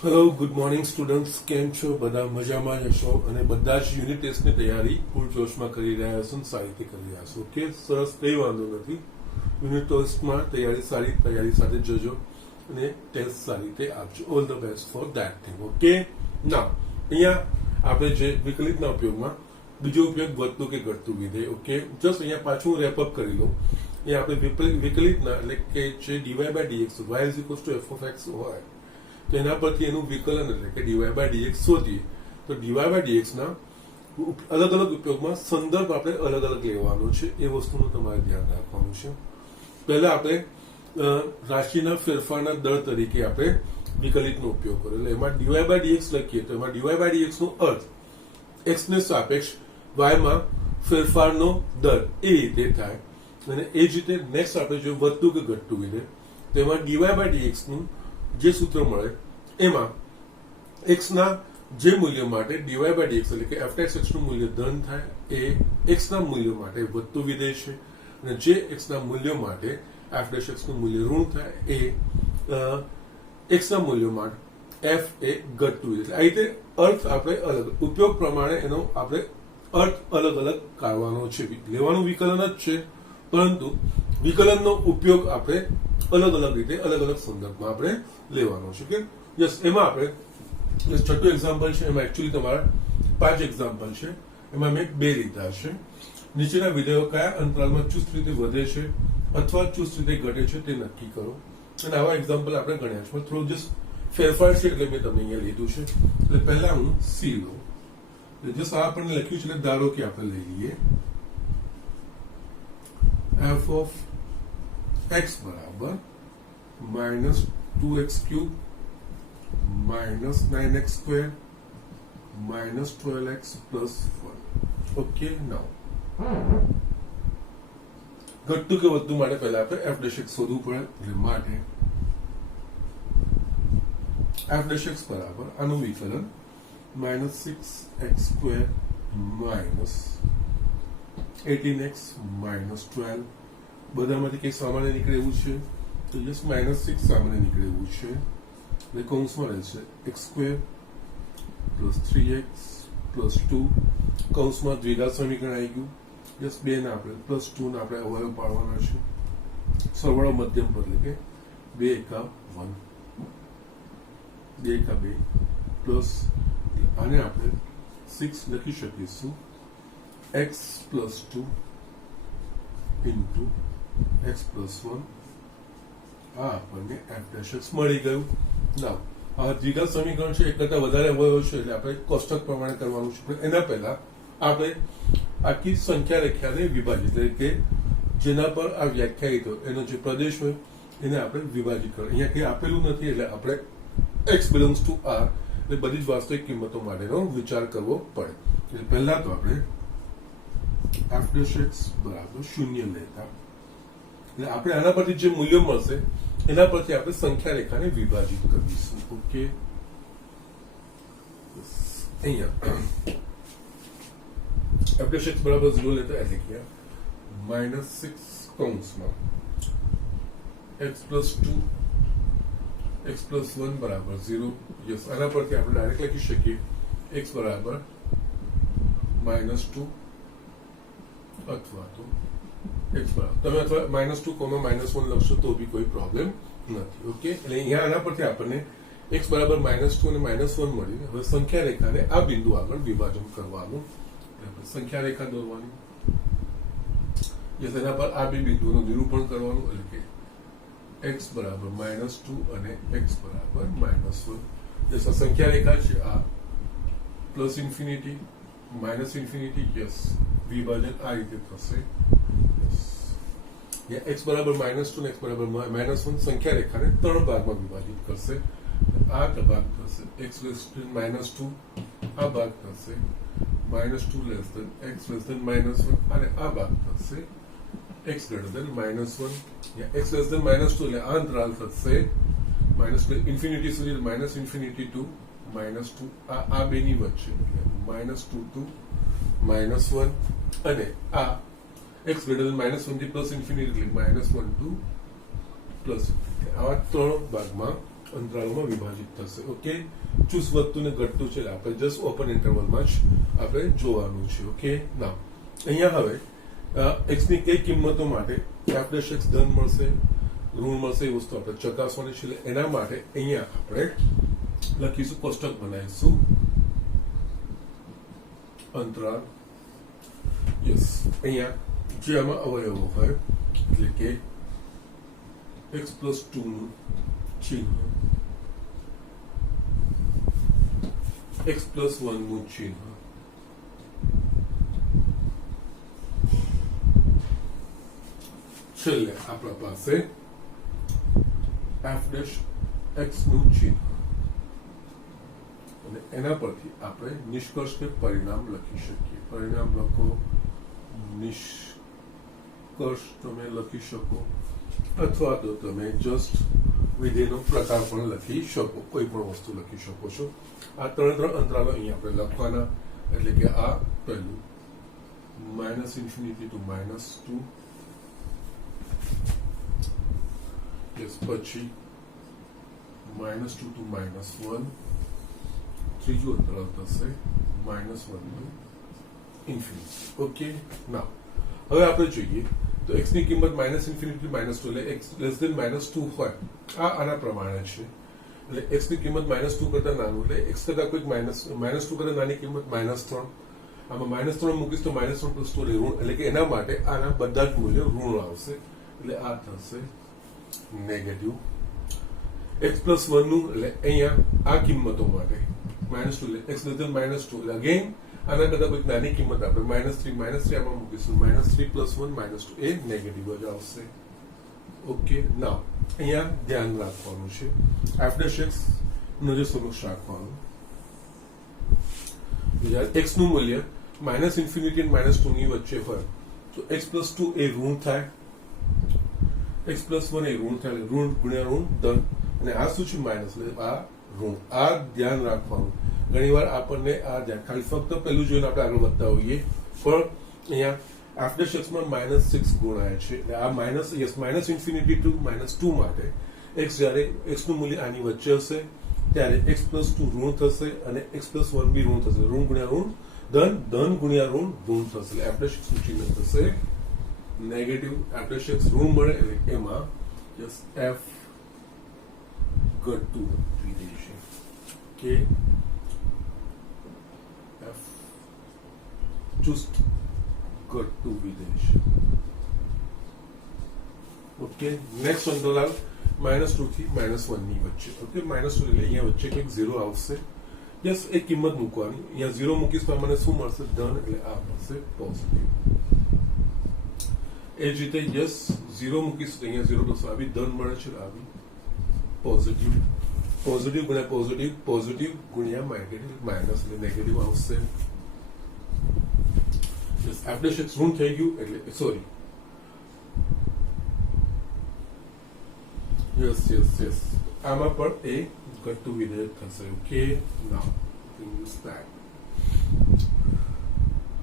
Hello, good morning students. કેમ છો? બધા મજામાં જ હશો અને બધા જ યુનિટ ટેસ્ટની તૈયારી પૂરજોશમાં કરી રહ્યા હશો અને સારી રીતે કરી રહ્યા હશો. ઓકે, સરસ, કંઈ વાંધો નથી. યુનિટ ટેસ્ટમાં તૈયારી સાથે જજો અને ટેસ્ટ સારી રીતે આપજો. All the best for that thing. Okay, ના અહીંયા આપણે જે વિકલિતના ઉપયોગમાં બીજો ઉપયોગ વધતું કે ઘટતું વિધેય. ઓકે, જસ્ટ અહીંયા પાછું રેપઅપ કરી લઉં. અહીંયા આપણે વિકલિતના એટલે કે જે DY by DX y is equal to F of X હોય તો એના પરથી એનું વિકલન એટલે કે ડીવાય બાય ડીએક્સ શોધીએ તો ડીવાય બાય ડીએક્સ ના અલગ અલગ ઉપયોગમાં સંદર્ભ આપણે અલગ અલગ લેવાનો છે. એ વસ્તુનું તમારે ધ્યાન રાખવાનું છે. પહેલા આપણે રાશિના ફેરફારના દર તરીકે આપણે વિકલિતનો ઉપયોગ કર્યો. એટલે એમાં ડીવાય બાય ડીએક્સ લખીએ તો એમાં ડીવાય બાય ડીએક્સ નો અર્થ એક્સ ને સાપેક્ષ વાયમાં ફેરફારનો દર એ રીતે થાય. અને એ જ રીતે નેક્સ્ટ આપણે જો વધતું કે ઘટતું વિધેય તો એમાં ડીવાય બાય ડીએક્સ નું જે સૂત્ર મળે એમાં એક્સ ના જે મૂલ્ય માટે ડીવાય બાય ડીએક્સ એટલે કે એફ એક્સ નું મૂલ્ય ધન થાય એ એક્સ ના મૂલ્ય માટે વધતું વિધેય છે અને જે એક્સ ના મૂલ્ય માટે એફ એક્સ નું મૂલ્ય ઋણ થાય એ એક્સ ના મૂલ્ય માટે એફ એ ઘટતું વિધેય. આ રીતે અર્થ આપણે અલગ ઉપયોગ પ્રમાણે એનો આપણે અર્થ અલગ અલગ કાઢવાનો છે. લેવાનું વિકલન જ છે પરંતુ વિકલનનો ઉપયોગ આપણે અલગ અલગ રીતે અલગ અલગ સંદર્ભમાં આપણે લેવાનો છે. કે યસ, એમાં આપણે છઠ્ઠું એક્ઝામ્પલ છે. એમાં એકચ્યુઅલી તમારા 5 એક્ઝામ્પલ છે. એમાં મેં 2 લીધા છે. નીચેના વિધેયો કયા અંતરાલમાં ચુસ્ત રીતે વધે છે અથવા ચુસ્ત રીતે ઘટે છે તે નક્કી કરો. અને આવા એક્ઝામ્પલ આપણે ગણ્યા છે. થોડું જસ્ટ ફેરફાર છે એટલે મેં તમને અહીંયા લીધું છે. એટલે પહેલા હું સી લઉં. જસ્ટ આ આપણને લખ્યું છે એટલે ધારો કે આપણે લઈ લઈએ એફ ઓફ x बराबर minus 2x cube minus 9x square minus 12x plus 1. Okay, now ઘટતું કે વધતું માટે પહેલા આપણે એફ ડેશ એક્સ શોધવું પડે. એટલે માટે એફ ડેશ એક્સ બરાબર આનું વિકલન minus 6x square minus 18x minus 12 બધામાંથી કઈ સામાન્ય નીકળે એવું છે તો જસ્ટ માઇનસ 6 સામાન્ય નીકળે એવું છે. એટલે કૌંસમાં રહેશે x square plus 3x plus 2 કૌંસમાં દ્વિઘાત સમીકરણ આવી ગયું. જસ્ટ 2 ને આપણે પ્લસ 2 ને આપણે અવયવ પાડવાના છે. સરવાળો મધ્યમ પર એટલે કે 2 એકા 1 2 એકા 2 પ્લસ આને આપણે 6 લખી શકીશું x plus 2 into x plus 1. આ આપણને એફ ડેશ એક્સ મળી ગયું. ના આ દ્વિઘાત સમીકરણ છે, એક કરતા વધારે અવયવો છે એટલે આપણે કોષ્ટક પ્રમાણે કરવાનું છે. પણ એના પહેલા આપણે આખી સંખ્યા રેખાને વિભાજિત એટલે કે જેના પર આ વ્યાખ્યાયિત હોય એનો જે પ્રદેશ હોય એને આપણે વિભાજિત કરો. અહીંયા કંઈ આપેલું નથી એટલે આપણે x બિલોંગ્સ ટુ r એટલે બધી જ વાસ્તવિક કિંમતો માટેનો વિચાર કરવો પડે. એટલે પહેલા તો આપણે એફ ડેશ એક્સ બરાબર 0 લેતા એટલે આપણે આના પરથી જે મૂલ્ય મળશે એના પરથી આપણે સંખ્યા રેખાને વિભાજિત કરીશું. ઓકે, અહીંયા એફ ડેશ એક્સ બરાબર 0 લેતા એટલે કે માઇનસ 6 કૌંસમાં એક્સ પ્લસ 2 એક્સ પ્લસ 1 બરાબર 0. યસ, આના પરથી આપણે ડાયરેક્ટ લખી શકીએ એક્સ બરાબર માઇનસ 2 અથવા તો x બરાબર તમે અથવા -2, -1 લખશો તો બી કોઈ પ્રોબ્લેમ નથી. ઓકે, એટલે અહીંયા આના પરથી આપણને x બરાબર -2 અને -1 મળ્યું. હવે સંખ્યા રેખાને આ બિંદુ આગળ વિભાજન કરવાનું. સંખ્યા રેખા દોરવાની. એના પર આ બે બિંદુઓનું નિરૂપણ કરવાનું એટલે કે x બરાબર -2 અને x બરાબર -1. જે સંખ્યા રેખા છે આ plus infinity minus infinity. Yes, વિભાજન આ રીતે થશે. x બરાબર -2 અને x બરાબર -1 સંખ્યા રેખાને 3 ભાગમાં વિભાજિત કરશે. આ ભાગ થશે x -2, આ ભાગ થશે -2 less than x less than -1 અને આ ભાગ થશે x greater than -1. x less than -2 એટલે આ અંતરાલ થશે ઇન્ફિનિટી સુધી -ઇન્ફિનિટી ટુ -2. આ બેની વચ્ચે -2 ટુ -1 અને આ x greater than -1 થી પ્લસ ઇન્ફિનિટી એટલે -1 ટુ પ્લસ. આવા 3 ભાગમાં અંતરાલોમાં વિભાજિત થશે. ઓકે, ચૂસ વધતું ને ઘટતું છે, આપણે જસ્ટ ઓપન ઇન્ટરવલમાં જ આપણે જોવાનું છે. ઓકે, ના અહીંયા હવે x ની કઈ કિંમતો માટે f' x ધન મળશે, ઋણ મળશે એ વસ્તુ આપણે ચકાસવાની છે. એના માટે અહીંયા આપણે લખીશું, કોષ્ટક બનાવીશું, અંતરાલ યસ, અહીંયા જે આમાં અવયવો હોય એટલે કે x+2 નું ચિહ્ન, x+1 નું ચિહ્ન, છેલ્લે આપણા પાસે f' x નું ચિહ્ન, અને એના પરથી આપણે નિષ્કર્ષ કે પરિણામ લખી શકીએ. પરિણામ લખો, નિષ્કર્ષ તમે લખી શકો, અથવા તો તમે જસ્ટ વિધેયનો પ્રકાર પણ લખી શકો, કોઈ પણ વસ્તુ લખી શકો છો. આ ત્રણ અંતરાલો અહીંયા આપણે લખવાના, એટલે કે આ પહેલું -∞ to -2, પછી -2 to -1, ત્રીજું અંતરાલ થશે -1 to ∞. ઓકે, ના હવે આપણે જોઈએ તો x ની કિંમત -∞ થી -2 એટલે x <-2 હોય, આ આના પ્રમાણે છે. એટલે x ની કિંમત -2 કરતા નાનું, એટલે x કરતા કોઈક -2 કરતા નાની કિંમત -3, આમાં -3 મૂકીશ તો -3 + 2 ઋણ, એટલે કે એના માટે આના બધા જ મૂલ્યો ઋણ આવશે, એટલે આ થશે નેગેટિવ. x+1 નું એટલે અહીંયા આ કિંમતો માટે -2 એટલે x <-2 એટલે અગેન આના કરતા કોઈક નાની કિંમત આપણે -3 આમાં મૂકીશું, -3 + 1 -2 એ નેગેટિવ જ આવશે. ઓકે, નાવ અહીંયા ધ્યાન રાખવાનું છે, f' નો જે સમક્ષ રાખવાનું, x નું મૂલ્ય -∞ અને -2 ની વચ્ચે હોય તો x+2 એ ઋણ થાય, x+1 એ ઋણ થાય, ઋણ ગુણ્યા ઋણ ધન, અને આ શું છે માઇનસ, એટલે આ ઋણ. આ ધ્યાન રાખવાનું. ઘણી વાર આપણને આ ધ્યાન, ખાલી ફક્ત પેલું જોઈને આપણે આગળ વધતા હોઈએ, પણ અહીંયા f' માં -6 ગુણાય છે, એટલે આ માઇનસ યસ -∞ to -2 માટે x જ્યારે x નું મૂલ્ય આની વચ્ચે હશે ત્યારે x+2 ઋણ થશે અને x+1 બી ઋણ થશે, ઋણ ગુણ્યા ઋણ ધન, ધન ગુણ્યા ઋણ ઋણ થશે, એટલે f' નું ચિહ્ન થશે નેગેટિવ. f' ઋણ મળે એટલે એમાં યસ f ઘટતું વિધેય છે. કે f ચુસ્ત ઘટતું વિધેય છે. ઓકે, નેક્સ્ટ અંતરાલ -2 થી -1 ની વચ્ચે. ઓકે, -2 એટલે અહીંયા વચ્ચે કંઈક 0 આવશે, યસ એક કિંમત મૂકવાની, અહીંયા 0 મૂકીશ તો મને શું મળશે, ધન, એટલે આ મળશે પોઝિટિવ. એ જ રીતે યસ 0 મૂકીશ તો અહીંયા 0 + આવી ધન મળે છે, આવી પોઝિટિવ, પોઝિટિવ ગુણ્યા પોઝિટિવ, પોઝિટિવ ગુણ્યા માઇનસ એટલે નેગેટિવ આવશે. f' ઋણ થઈ ગયું, એટલે સોરી યસ આમાં પણ એ ઘટતું વિધેય થશે. Okay, now use that.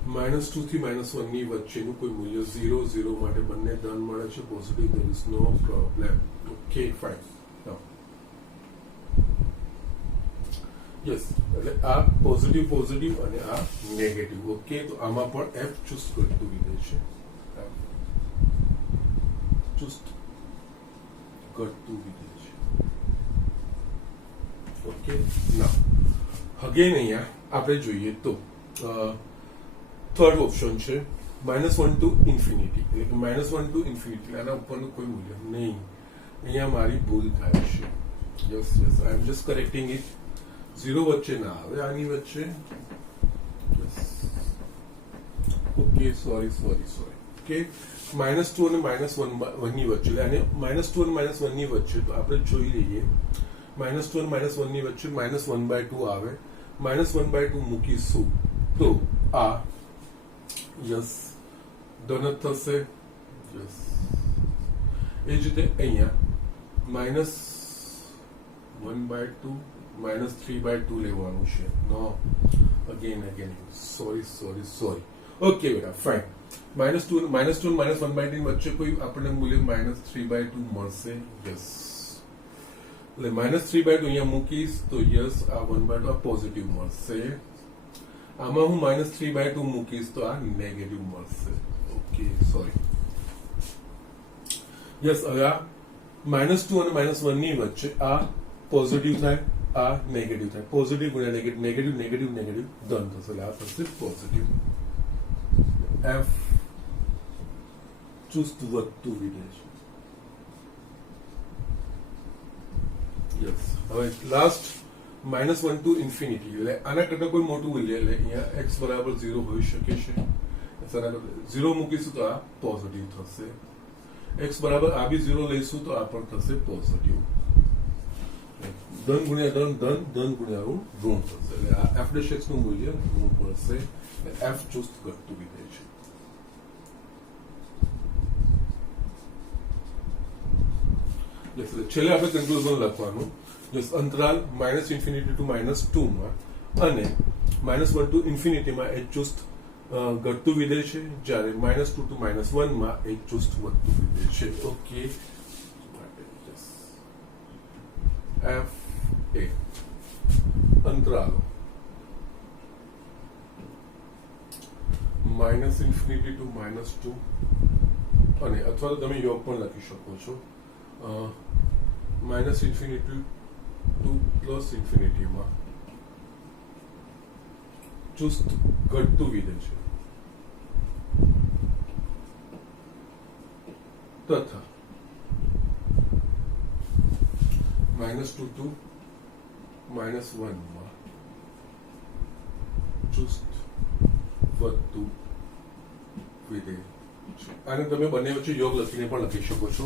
-2 થી -1 ની વચ્ચેનું કોઈ મૂલ્ય 0 0 માટે બંને ધન મળે છે, positive, there is no problem. Okay, fine. Yes, એટલે આ પોઝિટિવ અને આ નેગેટિવ. ઓકે, તો આમાં પણ f ચુસ્ત ઘટતું વિધેય છે, ચુસ્ત ઘટતું વિધેય છે. ઓકે, ના અગેન અહીંયા આપણે જોઈએ તો થર્ડ ઓપ્શન છે -1 to ∞, એટલે કે -1 to ∞, આના ઉપરનું કોઈ મૂલ્ય નહીં. અહીંયા મારી ભૂલ થાય છે. Yes I M just correcting it. 0 વચ્ચે ના આવે, આની વચ્ચે. Okay, sorry. ઓકે, -2 અને -1 ની વચ્ચે, અને -2 અને -1 ની વચ્ચે તો આપણે જોઈ લઈએ. -2 અને -1 ની વચ્ચે -1/2 આવે, -1/2 મૂકીશું તો આ યસ ધન થશે. યસ, એ જ રીતે અહીંયા -1/2 -3/2 લેવાનું છે. નો, અગેન સોરી. ઓકે બેટા, ફાઇન. -2 અને -1/2 વચ્ચે કોઈ આપણને મૂલ્ય -3/2 મળશે. યસ, એટલે -3/2 અહીંયા મૂકીશ તો યસ આ 1/2 આ પોઝિટિવ મળશે. આમાં હું -3/2 મૂકીશ તો આ નેગેટિવ મળશે. ઓકે સોરી યસ હવે આ -2 અને -1 ની વચ્ચે આ પોઝિટિવ થાય, આ નેગેટિવ થાય. પોઝિટિવ ગુણ્યા નેગેટિવ, નેગેટિવ નેગેટિવ નેગેટિવ ધન થશે એટલે આ થશે પોઝિટિવ. એફ ચુસ્ત વધતું વિધેય છે. યસ હવે લાસ્ટ -1 ટુ ઇન્ફિનિટી એટલે આના કરતા કોઈ મોટું મૂલ્ય એટલે અહીંયા x બરાબર 0 હોઈ શકે છે. 0 મૂકીશું તો આ પોઝિટિવ થશે. x બરાબર આ બી 0 લઈશું તો આ પણ થશે પોઝિટિવ. ધન ગુણ્યા ધન ધન ધન ગુણ્યા ઋણ થશે એટલે આ f ડેશ x નું મૂલ્ય ઋણ મળશે. f ચુસ્ત ઘટતું વિધેય છે. છેલ્લે આપણે કન્ક્લુઝન લખવાનું અંતરાલ -∞ ટુ -2 માં અને -1 ટુ ઇન્ફિનિટીમાં એક ચુસ્ત ઘટતું વિધેય છે, જ્યારે -2 ટુ -1 માં એક ચુસ્ત વધતું વિધેય છે. ઓકે f એ અંતરાલો -∞ ટુ -2 અને અથવા તો તમે યોગ પણ લખી શકો છો -∞ ટુ +∞ માં ચુસ્ત ઘટતું વિધેય છે તથા -2 ટુ -1 માં ચુસ્ત વધતું વિધેય છે. આને તમે બંને વચ્ચે યોગ લખીને પણ લખી શકો છો.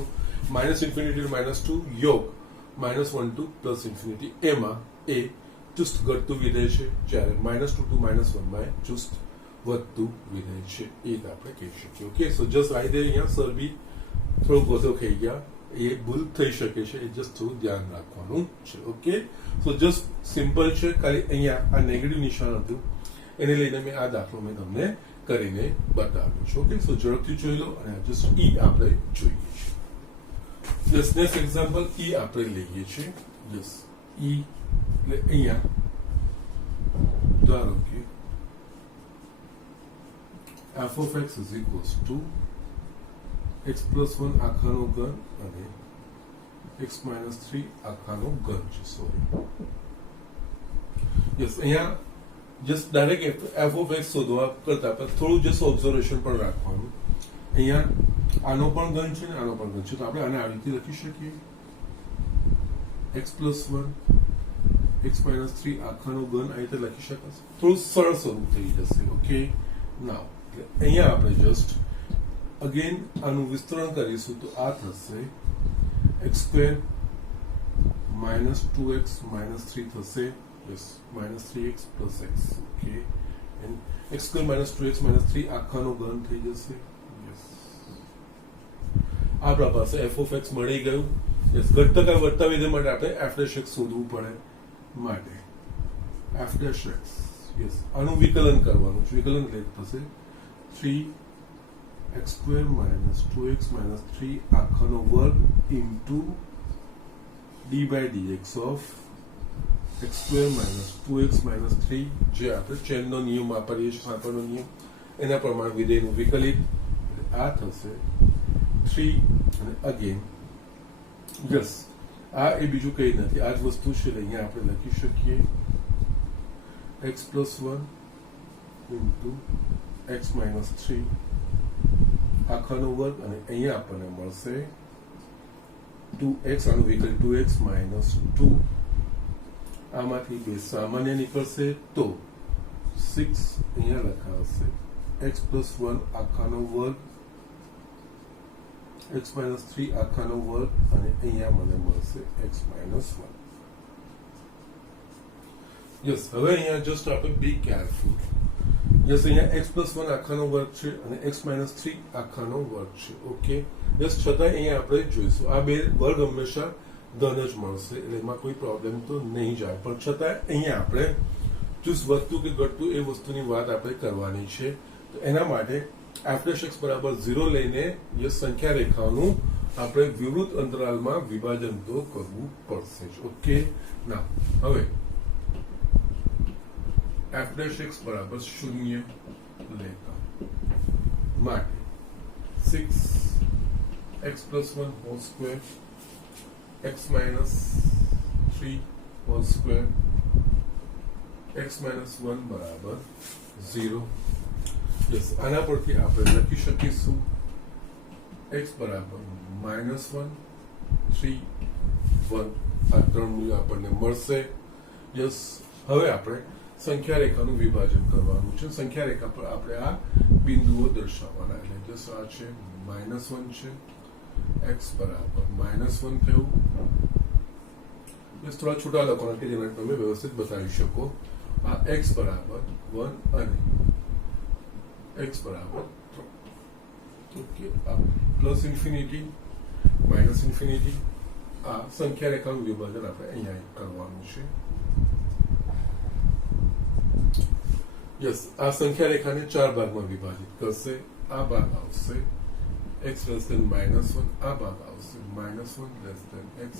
-∞ ટુ -2 યોગ -1 ટુ +∞ એમાં એ ચુસ્ત ઘટતું વિધેય છે, જ્યારે -2 ટુ -1 માં ચુસ્ત વધતું વિધેય છે. એ આપણે કહી શકીએ. Okay so just right there. અહીંયા સર બી થોડું ગોધો થઈ ગયા, એ ભૂલ થઈ શકે છે, એ જસ્ટ થોડું ધ્યાન રાખવાનું છે. ઓકે સો જસ્ટ સિમ્પલ છે, ખાલી અહીંયા આ નેગેટિવ નિશાન હતું એને લઈને મેં આ દાખલો મેં તમને કરીને બતાવ્યો છે. ઓકે સો ઝડપથી જોઈ લો અને જસ્ટ ઈ આપણે જોઈએ છીએ. યસ નેક્સ્ટ એક્ઝામ્પલ ઈ આપણે લઈએ છીએ. યસ ઈ એટલે અહીંયા ધારો કે f of x is equals to x plus 1 આખાનો ઘન અને x minus 3 આખાનો ઘન છે. સોરી યસ અહીંયા just direct f of x શોધવા કરતા થોડું જસ્ટ ઓબ્ઝર્વેશન પણ રાખવાનું. અહીંયા આનો પણ ઘન છે ને આનો પણ ઘન છે, તો આપણે આને આવી રીતે લખી શકીએ x plus 1 x minus 3 આખાનો ઘન આ રીતે લખી શકાશે. થોડું સરળ સ્વરૂપ થઈ જશે. ઓકે નાઉ અહીંયા આપણે જસ્ટ અગેન આનું વિસ્તરણ કરીશું તો આ થશે x² minus 2x minus 3 થશે. yes minus 3x plus x. okay and x² minus 2x minus 3 આખાનો ઘન થઈ જશે. yes આપણા પાસે f of x મળી ગયું. yes ઘટતા કે વધતા વિધેય માટે આપણે f dash x શોધવું પડે માટે f dash x. yes આનું વિકલન કરવાનું છે. વિકલન એટલે થશે 3x² minus 2x minus 3 આખાનો વર્ગ into d by dx of x² minus 2x minus 3 જે આપણે ચેનનો નિયમ વાપરીએ છીએ, સાંકળનો નિયમ, એના પ્રમાણે વિધેયનું વિકલિત આ થશે 3 અને અગેન યસ આ એ બીજું કંઈ નથી, આ જ વસ્તુ છે. અહીંયા આપણે લખી શકીએ x plus 1 into x minus 3 આખાનો વર્ગ અને અહીંયા આપણને મળશે 2x આનું વિકલ્પ 2x minus 2 આમાંથી બે સામાન્ય નીકળશે તો 6 અહીંયા લખાશે x plus 1 આખાનો વર્ગ x minus 3 આખાનો વર્ગ અને અહીંયા મને મળશે x minus 1. યસ હવે અહીંયા જસ્ટ આપણે બી કેરફુલ. યસ અહીંયા x plus 1 આખાનો વર્ગ છે અને x minus 3 આખાનો વર્ગ છે. ઓકે યસ છતાં અહીંયા આપણે જોઈશું આ બે વર્ગ હંમેશા ધન જ મળશે એટલે એમાં કોઈ પ્રોબ્લેમ તો નહીં જાય, પણ છતાં અહીંયા આપણે ચૂસ વધતું કે ઘટતું એ વસ્તુની વાત આપણે કરવાની છે. તો એના માટે f dash x બરાબર 0 લઈને યસ સંખ્યા રેખાઓનું આપણે વિવૃત અંતરાલમાં વિભાજન તો કરવું પડશે જ. ઓકે, ના હવે f'(x) બરાબર 0 લેતા માટે 6x + 1 whole square x - 3 whole square x - 1 બરાબર 0. યસ, આના પરથી આપણે લખી શકીશું x બરાબર -1 3 1 આ ત્રણ મૂલ્ય આપણને મળશે. યસ, હવે આપણે સંખ્યા રેખાનું વિભાજન કરવાનું છે. સંખ્યા રેખા પર આપણે આ બિંદુઓ દર્શાવવાના. એટલે જસ આ છે -1 છે, x બરાબર -1 થયું. યસ, થોડા છૂટા લખવાના કે જેના તમે વ્યવસ્થિત બતાવી શકો. આ x બરાબર 1 અને x બરાબર 3. ઓકે, આ પ્લસ ઇન્ફિનિટી માઇનસ ઇન્ફિનિટી. આ સંખ્યા રેખાનું વિભાજન આપણે અહીંયા કરવાનું છે. યસ, આ સંખ્યા રેખાને 4 ભાગમાં વિભાજિત કરશે. આ ભાગ આવશે x <(-1), આ ભાગ આવશે -1 (x)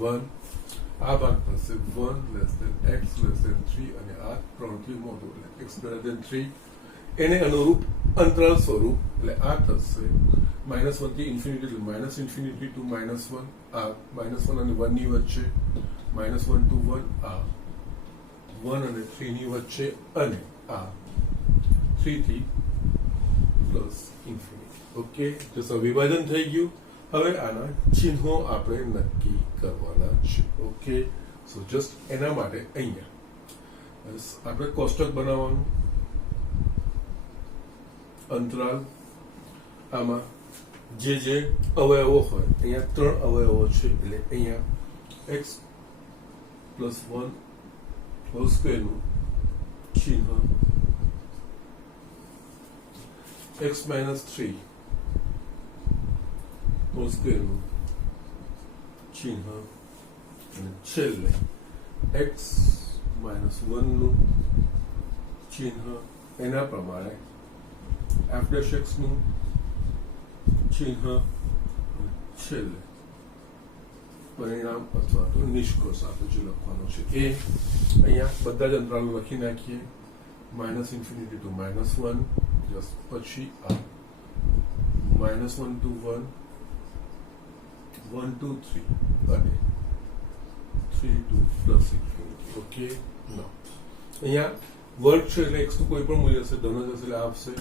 1, આ ભાગ થશે 1 (x) 3 અને આ 3 થી મોટું એટલે x <(3). એને અનુરૂપ અંતરાલ સ્વરૂપ એટલે આ થશે -1 થી ઇન્ફિનિટી એટલે -ઇન્ફિનિટી ટુ -1. આ -1 અને 1 ની વચ્ચે -1 to 1, આ 1 અને 3 ની વચ્ચે, અને આ 3 થી પ્લસ ઇન્ફિનિટી. ઓકે, તો વિભાજન થઈ ગયું. હવે આના ચિહ્નો આપણે નક્કી કરવાના છે. ઓકે, સો જસ્ટ એના માટે અહીંયા આપણે કોષ્ટક બનાવવાનું. અંતરાલ આમાં જે અવયવો હોય, અહીંયા 3 અવયવો છે એટલે અહીંયા x + 1 હોલ સ્ક્વેરનું ચિહ્ન, x - 3 હોલ સ્ક્વેરનું ચિહ્ન, અને છેલ્લે x - 1 નું ચિહ્ન. એના પ્રમાણે f'(x) નું ચિહ્ન, છેલ્લે પરિણામ અથવા તો નિષ્કર્ષ આપણે જે લખવાનું છે એ અહીંયા બધા જ અંતરાલો લખી નાખીએ. -ઇન્ફિનિટી ટુ -1, જસ્ટ પછી આ -1 to 1, 1 to 3 અને 3 to પ્લસ ઇન્ફિનિટી. ઓકે, ના અહીંયા વર્ગ છે એટલે x નું કોઈ પણ મૂલ્ય હશે ધન જ હશે એટલે આવશે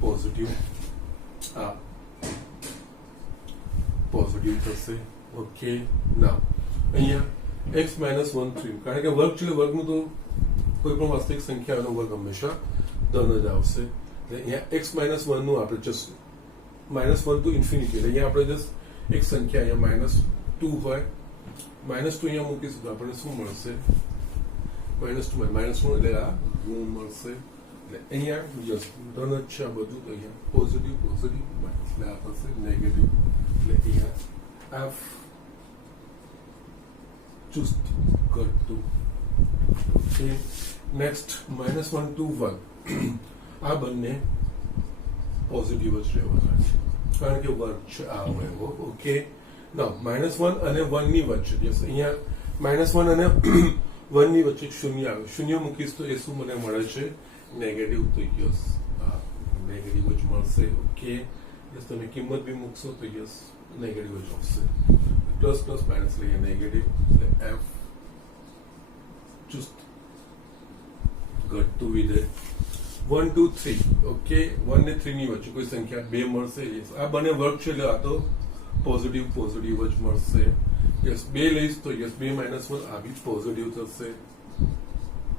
પોઝિટિવ. આ પોઝિટિવ થશે. ઓકે, ના અહીંયા x - 1 3, કારણ કે વર્ગ છે વર્ગનું તો કોઈ પણ વાસ્તવિક સંખ્યાનો વર્ગ હંમેશા ધન જ આવશે. એટલે અહીંયા x - 1 નું આપણે જસ્ટ -1 to ઇન્ફિનિટી એટલે અહીંયા આપણે જસ્ટ એક સંખ્યા અહીંયા -2 હોય, -2 અહીંયા મૂકીશું તો આપણને શું મળશે? -2 એટલે આ ઋણ મળશે. એટલે અહીંયા જસ્ટ ધન જ છે આ બધું, તો અહીંયા પોઝિટિવ માઇનસ એટલે આ થશે નેગેટિવ. એટલે અહીંયા f ચુસ્ત ઘટતું. ઓકે, નેક્સ્ટ -1 to 1 આ બંને પોઝિટિવ જ રહેવાના છે કારણ કે વર્ગ છે આ અવયવો. ઓકે, ના -1 અને 1 ની વચ્ચે જશે. અહીંયા -1 અને 1 ની વચ્ચે શૂન્ય આવે, શૂન્ય મૂકીશ તો એ શું મને મળે છે? નેગેટિવ. તો યસ, આ નેગેટિવ જ મળશે. ઓકે, યસ, તમે કિંમત બી મૂકશો તો યસ નેગેટિવ જ આવશે. પ્લસ માઇનસ લઈએ નેગેટિવ. એટલે f ચુસ્ત ઘટતું વિધેય 1 to 3. ઓકે, 1 ને 3 ની વચ્ચે કોઈ સંખ્યા 2 મળશે. યસ, આ બંને વર્ગ છે એટલે આ તો પોઝિટિવ જ મળશે. યસ, 2 લઈશ તો યસ 2 - 1 આ બી પોઝિટિવ થશે.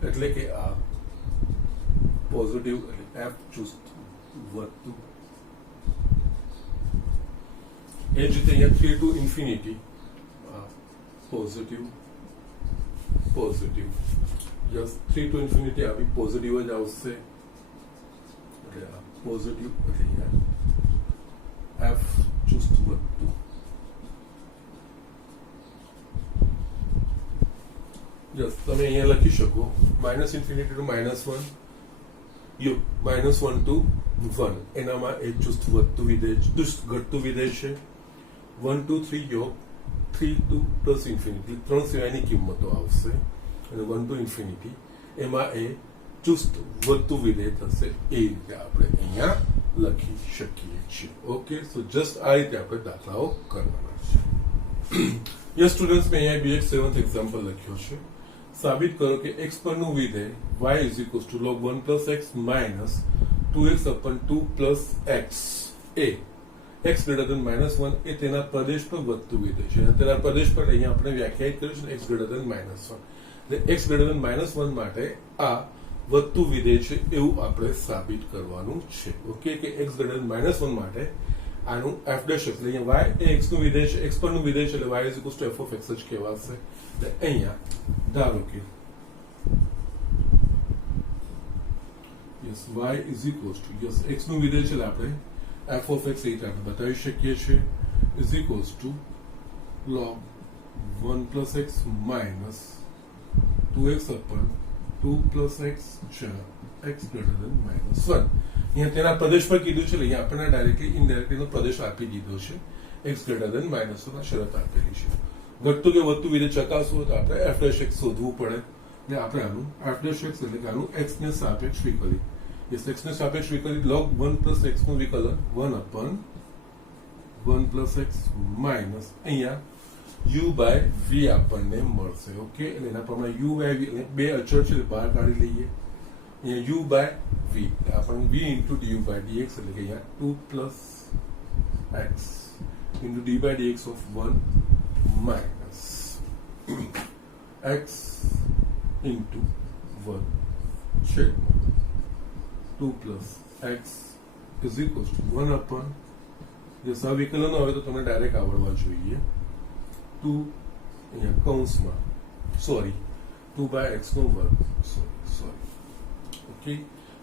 એટલે કે આ પોઝિટિવ એટલે f ચુસ્ત વધતું. એ જ રીતે અહીંયા 3 to infinity positive. Yes, 3 to infinity આ બી પોઝિટિવ જ આવશે. એટલે આ પોઝિટિવ એટલે અહીંયા f ચુસ્ત વધતું. યસ, તમે અહીંયા લખી શકો -ઇન્ફિનિટી ટુ -1, -1 to 1 એનામાં એ ચુસ્ત વધતું વિધેય ચુસ્ત ઘટતું વિધેય છે. 1 2 3 योग 3 2 પ્લસ ઇન્ફિનિટી 3 સિવાયની કિંમતો આવશે અને 1 ટુ ઇન્ફિનિટી એમાં એ ચુસ્ત વધતું વિધેય થશે એ રીતે આપણે અહીંયા લખી શકીએ છીએ ઓકે સો જસ્ટ આ રીતે આપણે દાખલાઓ કરવાના છે યસ સ્ટુડન્ટ્સ મેં અહીંયા બીએચ 7th એક્ઝામ્પલ લખ્યો છે સાબિત કરો કે x પરનું વિધેય y is equals to log 1 plus x minus 2x upon 2 plus x એ x ગ્રેટર ધેન -1 એ તેના પ્રદેશ પર વધતું વિધેય છે અને તેના પ્રદેશ પર અહીંયા આપણે વ્યાખ્યાયિત કર્યું છે x ગ્રેટર ધેન -1 એટલે x ગ્રેટર ધેન -1 માટે આ વધતું વિધેય છે એવું આપણે સાબિત કરવાનું છે ઓકે કે x ગ્રેટર ધેન -1 માટે આનું f ડેશ એટલે અહીંયા y એ x નું વિધેય છે x પરનું વિધેય છે એટલે y is equals two f of x જ કહેવાશે એટલે અહીંયા ધારો કે yes y is equals two yes x નું વિધેય છે એટલે આપણે f of x એ રીતે આપણે બતાવી શકીએ છીએ is equals to log 1 plus x minus 2x upon 2 plus x x greater than -1 અહીંયા તેના પ્રદેશ પર કીધું છે એટલે અહીંયા આપણને ડાયરેક્ટલી ઇનડાયરેક્ટલી નો પ્રદેશ આપી દીધો છે x ગ્રેટર ધેન -1 ના શરત આપેલી છે ઘટતું કે વધતું વિધેય ચકાસવું તો આપણે f ડેશ x શોધવું પડે એટલે આપણે આનું f ડેશ x એટલે કે આનું x ને સાપેક્ષ વિકલિત યસ x ને સાપેક્ષ વિકલિત log 1 પ્લસ x નું વિકલન 1 અપન 1 પ્લસ x માઇનસ અહીંયા u બાય v આપણને મળશે ઓકે એટલે એના પ્રમાણે u બાય v એટલે બે અચળ છે બહાર કાઢી લઈએ અહીંયા u બાય v આપણને v into du by dx એટલે કે અહીંયા 2 plus x into d by dx of 1 minus x into 1 છેદમાં 2 plus x is equals to 1 upon જે સહવિકલનો હવે તો તમને ડાયરેક્ટ આવડવા જોઈએ 2 અહીંયા કૌંસમાં સોરી 2 બાય x નો વર્ગ sorry okay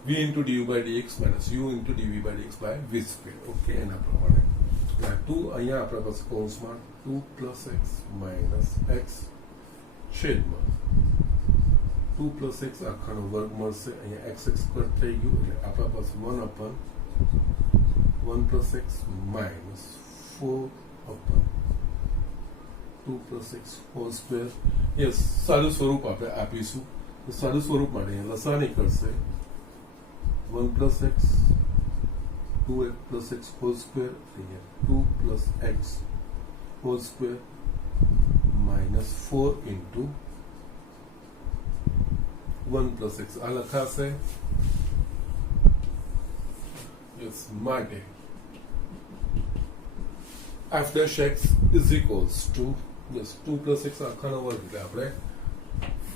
v into du by dx minus u into dv by dx by v square okay એના પ્રમાણે 2 અહીંયા આપણા પાસે કૌંસમાં 2 પ્લસ x માઇનસ x છેદમાં 2 પ્લસ x આખાનો વર્ગ મળશે અહીંયા x x કટ થઈ ગયું એટલે આપણા પાસે 1 અપન 1 plus x minus 4 અપન 2 plus x whole square yes સાદું સ્વરૂપ આપણે આપીશું સાદું સ્વરૂપ માટે અહીંયા લસા નીકળશે 1 plus x 2x plus x whole square અહીંયા 2 plus x whole square minus 4 into 1 plus x આ લખાશે યસ માટે f dash x is equals to yes 2 plus x આખાનો વર્ગ એટલે આપણે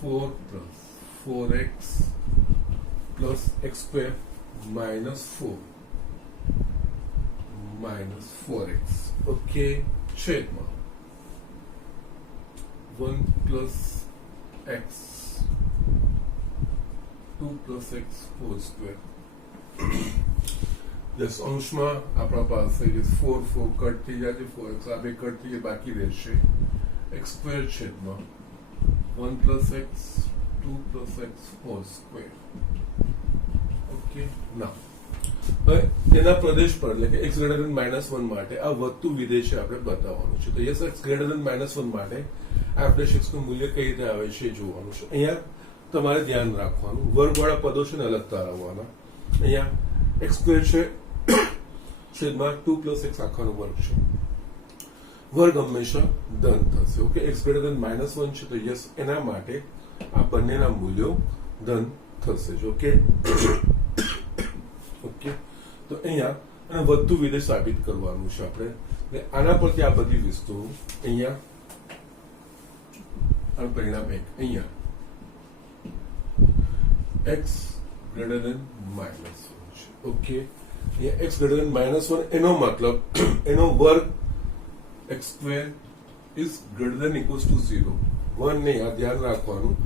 4 plus 4x plus x square minus 4 minus 4x okay છેદમાં 1 plus x 2 plus x whole square yes अंशમાં આપણા પાસે 4 4 કટ થઈ જાય છે 4x આ બે કટ થઈ બાકી રહેશે x સ્ક્વેર છેદમાં 1 plus x 2 plus x whole square okay ના હવે તેના પ્રદેશ પર એટલે કે x ગ્રેટર ધેન -1 માટે આ વધતું વિધેય છે આપણે બતાવવાનું છે તો યસ x ગ્રેટર ધેન -1 માટે f ડેશ x નું મૂલ્ય કઈ રીતે આવે છે જોવાનું છે અહીંયા તમારે ધ્યાન રાખવાનું વર્ગવાળા પદો છે ને અલગ તારવવાના અહીંયા x સ્ક્વેર છે છેદમાં 2 પ્લસ x આખાનો વર્ગ છે વર્ગ હંમેશા ધન થશે ઓકે x ગ્રેટર ધેન -1 છે તો યસ એના માટે આ બંનેના મૂલ્યો ધન થશે ઓકે ઓકે તો અહીંયા અને વધતું વિધેય સાબિત કરવાનું છે આપણે એટલે આના પરથી આ બધી વસ્તુઓ અહીંયા આ પરિણામ એક અહીંયા x ગ્રેટર ધેન -1 છે ઓકે x greater than -1 એનો મતલબ એનો વર્ગ x square is greater than equals to 0 1 ને આ ધ્યાન રાખવાનું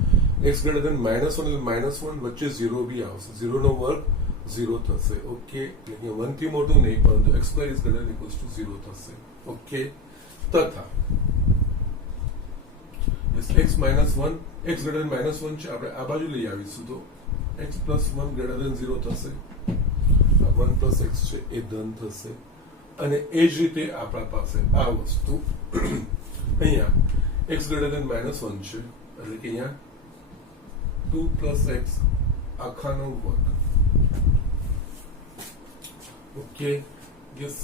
x greater than -1 એટલે -1 વચ્ચે 0 બી આવશે 0 નો વર્ગ 0 થશે ઓકે એટલે 1 થી મોટું નહીં પરંતુ x square is greater than equals to 0 થશે ઓકે તથા x -1 x greater than -1 છે આપણે આ બાજુ લઈ આવીશું તો x plus 1 greater than 0 થશે 1 plus x છે એ ધન થશે અને એ જ રીતે આપણા પાસે આ વસ્તુ અહીંયા x ગ્રેટર દેન -1 છે એટલે કે અહીંયા 2 + x આખાનો વર્ગ. Okay, yes,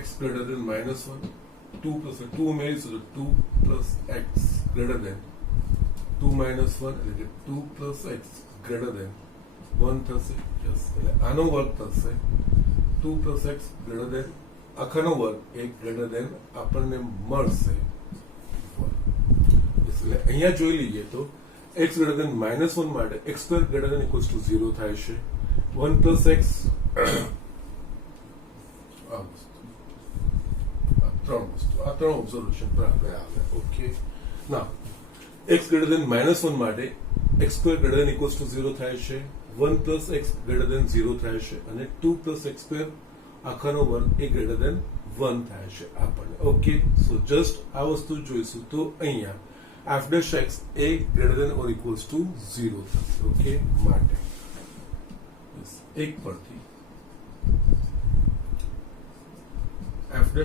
x greater than -1, 2 plus 2 ઉમેરીશું તો 2 + x greater than 2 - 1 એટલે કે 2 + x greater than 1 થશે. યસ, એટલે આનો વર્ગ થશે 2 + x greater than આખાનો વર્ગ એ greater than આપણને મળશે 1. એટલે અહીંયા જોઈ લઈએ તો x greater than -1 માટે x² greater than equals to 0 થાય છે. 1 + x આ ત્રણ ઓબ્ઝર્વેશન પર આપણે આવ્યા. ઓકે, ના x greater than -1 માટે x² greater than equals to 0 થાય છે. 1 + x greater than 0 થાય છે અને 2 + x² આખાનો વર્ગ એ greater than 1 થાય છે આપણને. ઓકે, સો જસ્ટ આ વસ્તુ જોઈશું તો અહીંયા f' A greater than or equals to 0 થશે. ઓકે, માટે એક પરથી f'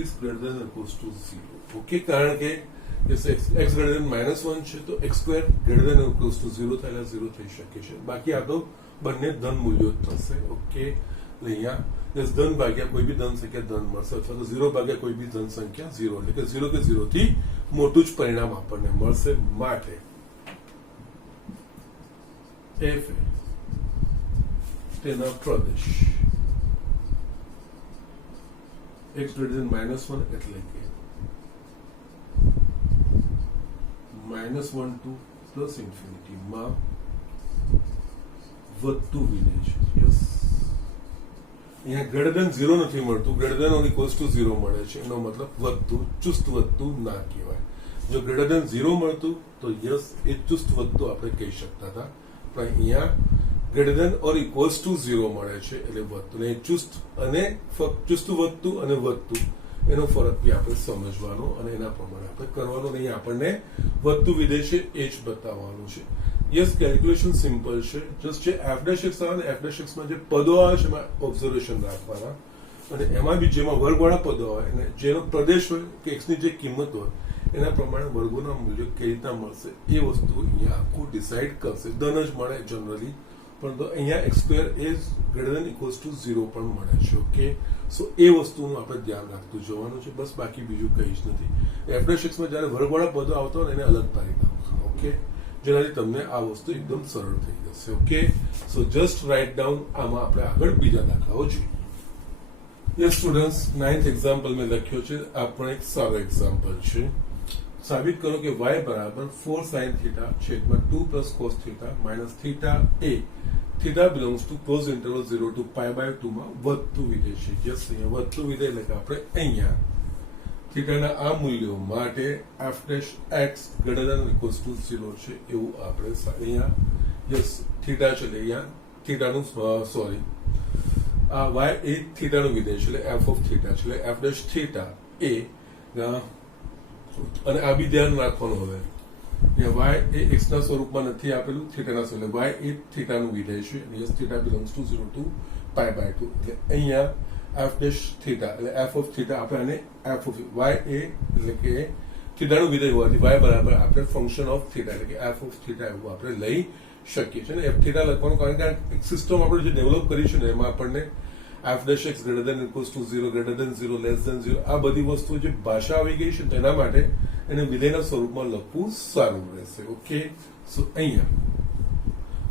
is greater than or equals to 0. Okay, કારણ કે x greater than -1 છે તો x² greater than or equals to 0 થાય 0 થઈ શકે છે. બાકી આ તો બંને ધન મૂલ્યો થશે. ઓકે, અહીંયા ધન ભાગ્યા કોઈ બી ધન સંખ્યા ધન મળશે અથવા તો 0 ભાગ્યા કોઈ બી ધન સંખ્યા 0 એટલે કે 0 કે 0 થી મોટું જ પરિણામ આપણને મળશે. માટે f તેના પ્રદેશ x greater than -1 એટલે કે -1 to +∞ માં વધતું વિધેય છે. યસ, અહીંયા greater than 0 નથી મળતું, greater than or equals to 0 મળે છે. એનો મતલબ વધતું, ચુસ્ત વધતું ના કહેવાય. જો greater than 0 મળતું તો યસ એ ચુસ્ત વધતું આપણે કહી શકતા હતા, પણ અહીંયા greater than or equals to 0 મળે છે એટલે વધતું. ને ચુસ્ત અને ફક્ત ચુસ્ત વધતું અને વધતું એનો ફરક બી આપણે સમજવાનો અને એના પ્રમાણે આપણે કરવાનો. નહીં આપણને વધતું વિધેય છે એ જ બતાવવાનું છે. યસ, કેલ્ક્યુલેશન સિમ્પલ છે. જસ્ટ જે f' આવે ને f' માં જે પદો આવે છે એમાં ઓબ્ઝર્વેશન રાખવાના અને એમાં બી જેમાં વર્ગવાળા પદો આવે અને જેનો પ્રદેશ હોય કે x ની જે કિંમત હોય એના પ્રમાણે વર્ગોના મૂલ્યો કઈ રીતના મળશે એ વસ્તુ અહીંયા આખું ડિસાઈડ કરશે. ધન જ મળે જનરલી, પરંતુ અહીંયા x² is greater than equals to 0 પણ મળે છે. ઓકે, સો એ વસ્તુનું આપણે ધ્યાન રાખતું જવાનું છે. બસ બાકી બીજું કંઈ જ નથી. f' માં જ્યારે વર્ગવાળા પદો આવતો હોય એને અલગ પાડી નાખવાનું. ઓકે, જેનાથી તમને આ વસ્તુ એકદમ સરળ થઈ જશે. ઓકે, સો જસ્ટ રાઇટ ડાઉન. આમાં આપણે આગળ બીજા દાખલાઓ જોઈએ. યસ સ્ટુડન્ટ્સ, 9th એક્ઝામ્પલ મેં લખ્યો છે. આ પણ એક સારો એક્ઝામ્પલ છે. સાબિત કરો કે y બરાબર 4 sin θ છેદમાં 2 + cos θ minus θ A θ belongs to close interval 0 to π/2 માં વધતું વિધેય છે. યસ, અહીંયા વધતું વિધેય એટલે કે આપણે અહીંયા થીટાના આ મૂલ્યો માટે f' x greater than or equals to 0 છે એવું આપણે અહીંયા યસ થીટા છે એટલે અહીંયા થીટાનું સોરી આ y એ થીટાનું વિધેય છે એટલે f of θ છે એટલે f' θ એ અને આ બી ધ્યાન રાખવાનું. હવે y એ x ના સ્વરૂપમાં નથી આપેલું, થીટાના સ્વરૂપ. y એ થીટાનું વિધેય છે અને યસ θ belongs to 0 to π/2 એટલે અહીંયા f' θ એટલે f of θ આપણે આને f of y એ એટલે કે થીટાનું વિધેય હોવાથી y બરાબર આપણે ફંક્શન ઓફ θ એટલે કે f of θ એવું આપણે લઈ શકીએ છીએ. અને f θ લખવાનું કારણ કે એક સિસ્ટમ આપણે જે ડેવલપ કરી છે ને એમાં આપણને f' x greater than equals to 0 greater than 0 less than 0 આ બધી વસ્તુઓ જે ભાષા આવી ગઈ છે તેના માટે એને વિધેયના સ્વરૂપમાં લખવું સારું રહેશે. ઓકે, સો અહીંયા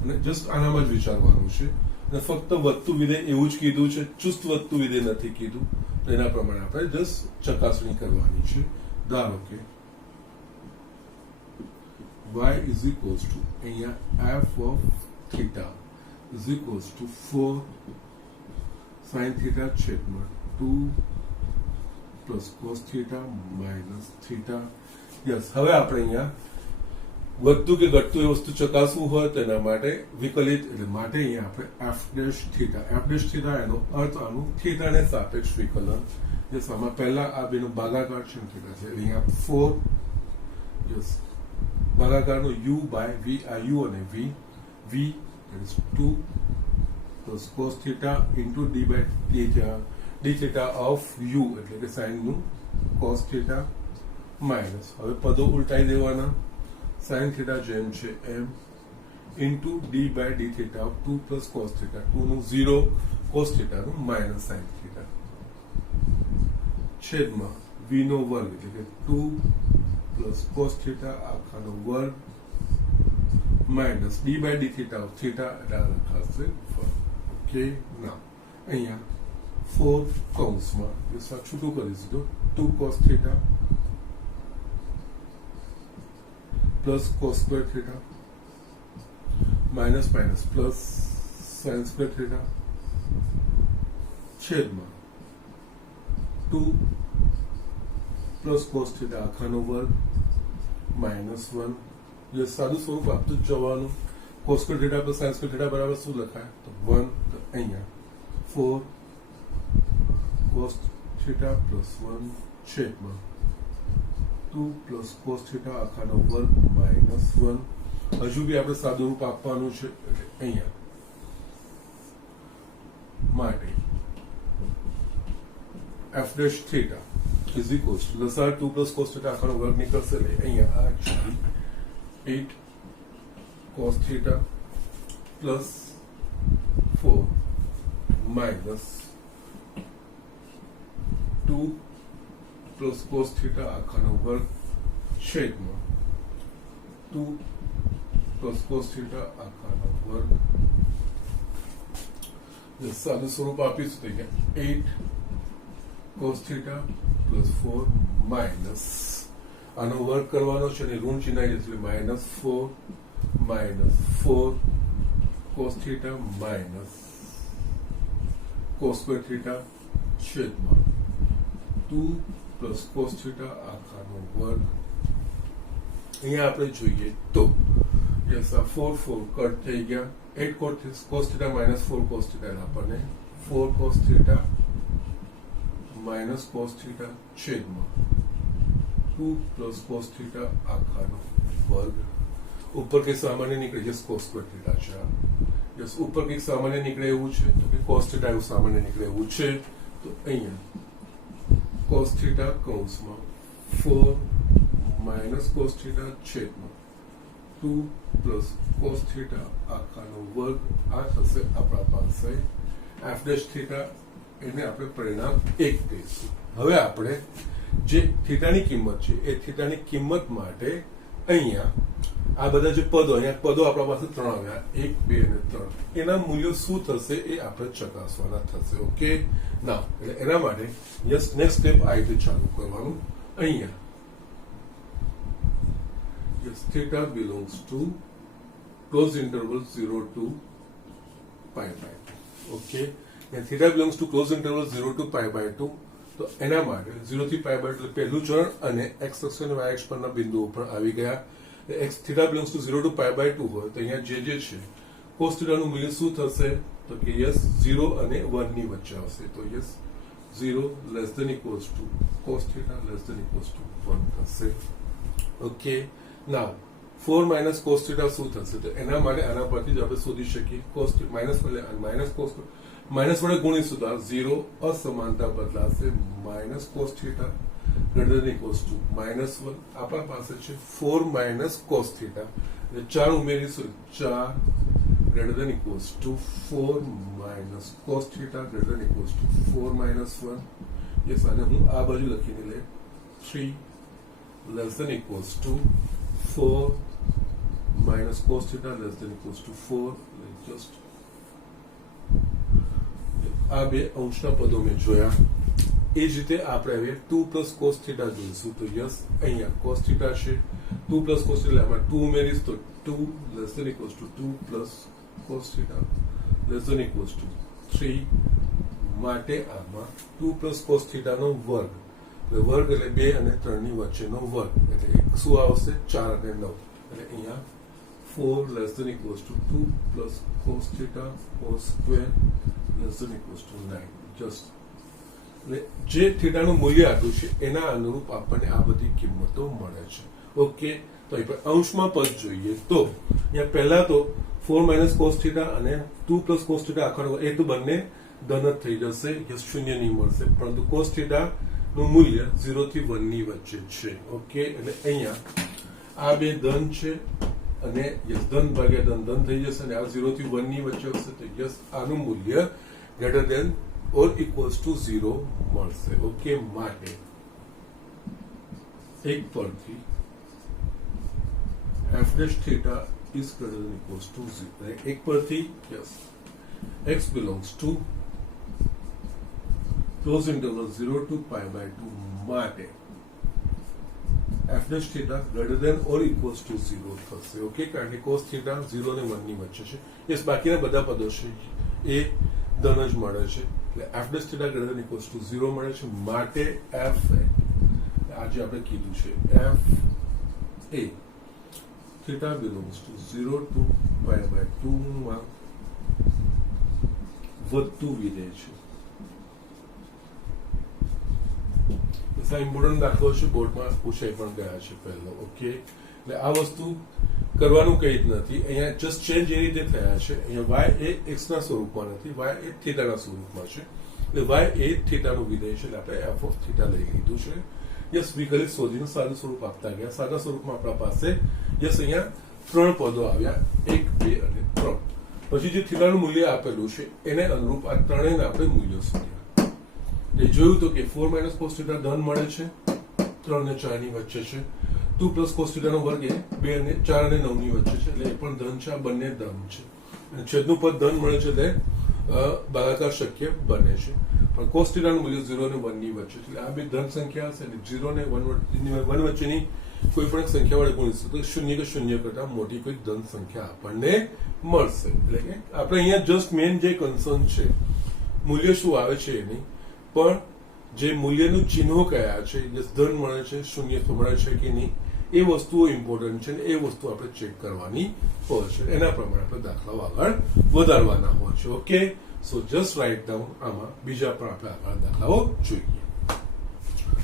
અને જસ્ટ આનામાં જ વિચારવાનું છે અને ફક્ત વધતું વિધેય એવું જ કીધું છે, ચુસ્ત વધતું વિધેય નથી કીધું. તો એના પ્રમાણે આપણે જસ્ટ ચકાસણી કરવાની છે. ધારો કે y is equals to અહીંયા f of θ is equals to 4 sin θ છેદમાં 2 plus cos θ minus θ. યસ, હવે આપણે અહીંયા વધતું કે ઘટતું એ વસ્તુ ચકાસવું હોય તેના માટે વિકલિત એટલે માટે અહીંયા આપણે f' θ એનો અર્થ આનું થીટાને સાપેક્ષ વિકલન. યસ, આમાં પહેલા આ બેનો ભાગાકાર છે થીટા છે અહીંયા 4 યસ ભાગાકારનો u by v આ u અને v that is 2 plus cos theta into D by D theta of U એટલે કે સાઇનનું કોસ થીટા માઇનસ હવે પદો ઉલટાઈ દેવાના સાઇન થીટા જેમ છે એમ into D by D theta of 2 plus cos theta 2 નું 0 કોસ થીટાનું માઇનસ સાઇન થીટા છેદમાં v નો વર્ગ એટલે કે 2 પ્લસ કોસ થીટા આખાનો વર્ગ minus D by D theta of theta એટલે આ લખાશે ઓકે ના અહીંયા 4 કૌંસમાં એ છૂટું કરી દીધું 2 cos theta plus cos square theta minus minus plus sine square theta છેદમાં 2 પ્લસ કોસ થીટા આખાનો વર્ગ માઇનસ 1 જે સાદું સ્વરૂપ આપતું જ જવાનું cos square theta plus sine square theta બરાબર શું લખાય તો 1 તો અહીંયા 4 કોસ થીટા પ્લસ 1 છેદમાં 2 પ્લસ કોસ થીટા આખાનો વર્ગ માઇનસ 1 હજુ બી આપણે સાદું રૂપ આપવાનું છે એટલે અહીંયા માટે f dash theta is equals to લસાઅ 2 plus cos theta આખાનો વર્ગ નીકળશે એટલે અહીંયા આ actually 8 cos theta plus 4 minus 2 plus cos theta આખાનો વર્ગ છેદમાં 2 plus cos theta આખાનો વર્ગ સાદું સ્વરૂપ આપીશું તો 8 cos theta plus 4 minus આનો વર્ગ કરવાનો છે અને ઋણ ચિહ્ન આવી જશે એટલે minus 4 cos theta minus cos square theta છેદમાં 2 plus cos theta આખાનો વર્ગ અહીંયા આપણે જોઈએ તો યસ આ 4 કટ થઈ ગયા 8 cos theta minus 4 cos theta આપણને 4 cos theta minus cos theta છેદમાં 2 plus cos theta આખાનો વર્ગ ઉપર કે સામાન્ય નીકળે છે cos square theta છે યસ ઉપર કે સામાન્ય નીકળે એવું છે તો કે cos theta એવું સામાન્ય નીકળે એવું છે તો અહીંયા cos theta કૌંસમાં 4 minus cos theta છેદમાં 2 plus cos theta આખાનો વર્ગ આ થશે આપણા પાસે f dash theta એને આપણે પરિણામ 1 દઈશું હવે આપણે જે થીટાની કિંમત છે એ થીટાની કિંમત માટે અહીંયા આ બધા જે પદો અહીંયા પદો આપણા પાસે 3 આવ્યા 1 2 અને 3 એના મૂલ્યો શું થશે એ આપણે ચકાસવાના થશે ઓકે ના એટલે એના માટે યસ નેક્સ્ટ સ્ટેપ આ રીતે ચાલુ કરવાનું અહીંયા yes theta belongs to close interval 0 to pi by 2 okay and theta belongs to closed interval 0 to pi by 2 તો એના માટે 0 થી pi by 2 એટલે પહેલું ચરણ અને x અક્ષ અને y અક્ષ પરના બિંદુઓ પર આવી ગયા x theta belongs to 0 to pi by 2 હોય તો અહીંયા જે છે cos theta નું મૂલ્ય શું થશે તો કે યસ 0 અને 1 ની વચ્ચે આવશે તો yes 0 less than equals to cos theta less than equals to 1 થશે ઓકે નાઉ 4 minus cos theta શું થશે તો એના માટે આના પરથી જ આપણે શોધી શકીએ cos minus વડે minus cos માઇનસ વડે ગુણીશું તો 0 અસમાનતા બદલાશે minus cos theta greater than equals to minus 1 આપણા પાસે છે 4 માઇનસ કોસ થીટા એટલે 4 ઉમેરીશું 4 greater than equals to 4 minus cos theta greater than equals to 4 minus 1 yes આને હું આ બાજુ લખીને લે 3 less than equals to 4 minus cos theta less than equals to 4 just આ બે અંશના પદો મેં જોયા એ જ રીતે આપણે હવે 2 પ્લસ કોસ થીટા જોઈશું તો યસ અહીંયા કોસ થીટા છે 2 પ્લસ કોસ થીટા આમાં 2 ઉમેરીશ તો 2 less than equals to 2 plus cos theta less than equals to 3 માટે આમાં 2 પ્લસ કોસ થીટાનો વર્ગ એટલે વર્ગ એટલે 2 અને 3 ની વચ્ચેનો વર્ગ એટલે શું આવશે 4 અને 9 એટલે અહીંયા 4 less than equals to 2 plus cos theta whole square less than equals to 9 just જે થીટાનું મૂલ્ય આપ્યું છે એના અનુરૂપ આપણને આ બધી કિંમતો મળે છે ઓકે, તો અહીં પણ અંશમાં પદ જોઈએ તો અહીંયા પહેલા તો 4 માઇનસ કોસ થીટા અને 2 પ્લસ કોસ થીટા આખો એ તો બંને ધન જ થઈ જશે, યસ શૂન્ય નહીં મળશે, પરંતુ કોસ થીટા નું મૂલ્ય 0 થી 1 ની વચ્ચે છે. ઓકે, એટલે અહીંયા આ બે ધન છે અને યસ ધન ભાગ્યા ધન ધન થઈ જશે અને આ 0 થી 1 ની વચ્ચે હશે તો યસ આનું મૂલ્ય greater than or equals to 0 મળશે. ઓકે, માટે એક પરથી f dash theta is greater than equals to 0. એક પરથી yes x belongs to close interval 0 to pi by 2 માટે f dash theta greater than or equals to 0 થશે. Okay, કારણ કે cos theta 0 ને 1 ની વચ્ચે છે. યસ બાકીના બધા પદો છે એ ધન જ મળે છે એટલે f dash theta greater than equals to 0 મળે છે. માટે f આજે આપણે કીધું છે f a theta belongs to 0 to pi by 2 માં વધતું વિધેય છે. આ ઇમ્પોર્ટન્ટ દાખલો છે, બોર્ડમાં પૂછાઈ પણ ગયા છે પહેલો. ઓકે, એટલે આ વસ્તુ કરવાનું કઈ જ નથી. અહીંયા જસ્ટ ચેન્જ એ રીતે થયા છે, અહીંયા y એ x ના સ્વરૂપમાં નથી, y એ થીટા ના સ્વરૂપમાં છે. એટલે y એ થીટા નું વિધેય છે એટલે આપણે f of theta લઈ લીધું છે. યસ વિકલિત શોધીને સાદું સ્વરૂપ આપતા ગયા. સાદા સ્વરૂપમાં આપણા પાસે યસ અહીંયા 3 પદો આવ્યા, 1 2 અને 3. પછી જે થીટાનું મૂલ્ય આપેલું છે એને અનુરૂપ આ ત્રણેયના આપણે મૂલ્યો શોધ્યા. એ જોયું તો કે 4 માઇનસ કોસ થીટા ધન મળે છે, 3 ને 4 ની વચ્ચે છે. 2 પ્લસ કોસ થીટા નો વર્ગ એ 2 ને 4 અને 9 ની વચ્ચે છે એટલે એ પણ ધન છે. આ બંને ધન છે અને છેદનું પદ ધન મળે છે એટલે ભાગાકાર શક્ય બને છે. પણ કોસ થીટાનું મૂલ્ય 0 ને 1 ની વચ્ચે છે એટલે આ બે ધન સંખ્યા હશે અને 0 ને 1 વચ્ચેની કોઈ પણ સંખ્યા વડે ગુણીશું તો શૂન્ય કે શૂન્ય કરતા મોટી કોઈ ધન સંખ્યા આપણને મળશે. એટલે કે આપણે અહીંયા જસ્ટ મેઇન જે કન્સર્ન છે મૂલ્ય શું આવે છે એ નહીં, પણ જે મૂલ્યનું ચિહ્નો કયા છે, ધન મળે છે, શૂન્ય મળે છે કે નહીં, એ વસ્તુઓ ઇમ્પોર્ટન્ટ છે. એ વસ્તુ આપણે ચેક કરવાની હોય છે. એના પ્રમાણે આપણે દાખલાઓ આગળ વધારવાના હોય છે. ઓકે, સો જસ્ટ રાઇટ ડાઉન. આમાં બીજા પણ આપણે આગળ દાખલાઓ જોઈએ.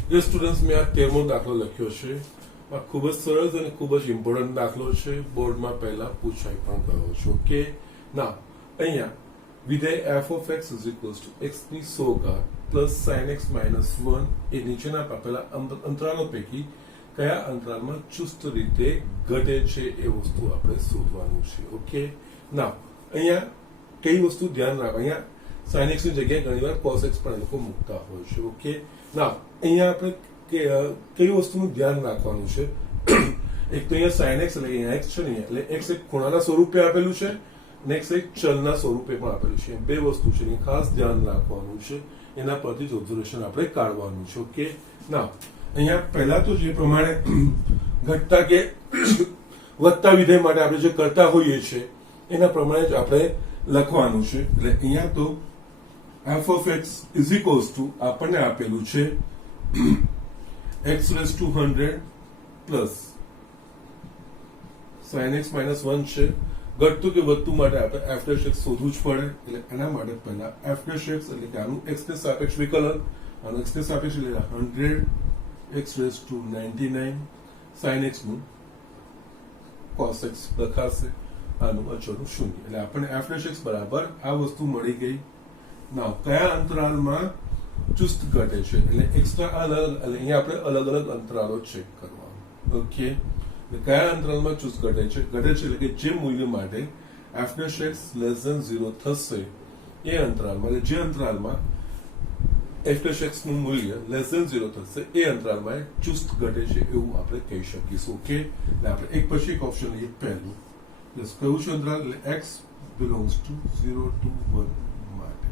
જે સ્ટુડન્ટ્સ મેં આ 13મો દાખલો લખ્યો છે, આ ખૂબ જ સરસ અને ખૂબ જ ઇમ્પોર્ટન્ટ દાખલો છે, બોર્ડમાં પહેલા પૂછાઈ પણ ગયો છે. ઓકે, ના અહીંયા વિધેય f of x is equals to x ની 100 ઘાત પ્લસ sin x minus 1 એ નીચેના આપેલા અંતરાલો પૈકી કયા અંતરાલમાં ચુસ્ત રીતે ઘટે છે એ વસ્તુ આપણે શોધવાનું છે. ઓકે, ના અહીંયા કઈ વસ્તુ ધ્યાન રાખો, અહીંયા sin x ની જગ્યાએ ઘણીવાર cos x પણ એ લોકો મૂકતા હોય છે. ઓકે, ના અહીંયા આપણે કઈ વસ્તુનું ધ્યાન રાખવાનું છે. એક તો અહીંયા sin x એટલે અહીંયા x છે ને, એટલે x એક ખૂણાના સ્વરૂપે આપેલું છે અને x એક ચલના સ્વરૂપે પણ આપેલું છે. બે વસ્તુ છે એની ખાસ ધ્યાન રાખવાનું છે, એના પરથી જ ઓબ્ઝર્વેશન આપણે કાઢવાનું છે. ઓકે, ના અહીંયા પહેલા તો જે પ્રમાણે ઘટતા કે વધતા વિધેય માટે આપણે જે કરતા હોઈએ છીએ એના પ્રમાણે જ આપણે લખવાનું છે. એટલે અહીંયા તો f of x is equals to આપણને આપેલું છે x raised to 100 plus sin x minus 1 છે. ઘટતું કે વધતું માટે આપણે f dash x શોધવું જ પડે. એટલે એના માટે પહેલા f dash x એટલે કે આનું x ને સાપેક્ષ વિકલન, આનું x ને સાપેક્ષ એટલે 100 x raised to 99 sin x નું cos x લખાશે, આનું અચળનું શૂન્ય. એટલે આપણને f dash x બરાબર આ વસ્તુ મળી ગઈ. ના કયા અંતરાલમાં ચુસ્ત ઘટે છે એટલે એક્સ્ટ્રા અલગ અહીંયા આપણે અલગ અલગ અંતરાલો ચેક કરવાનું. ઓકે, કયા અંતરાલમાં ચુસ્ત ઘટે છે એટલે કે જે મૂલ્ય માટે f dash x less than 0 થશે એ અંતરાલમાં, એટલે જે અંતરાલમાં f dash x નું મૂલ્ય less than 0 થશે એ અંતરાલમાં ચુસ્ત ઘટે છે એવું આપણે કહી શકીશું. ઓકે, એટલે આપણે એક પછી એક ઓપ્શન લઈએ. પહેલું કયું છે અંતરાલ, એટલે x belongs to 0 to 1 માટે.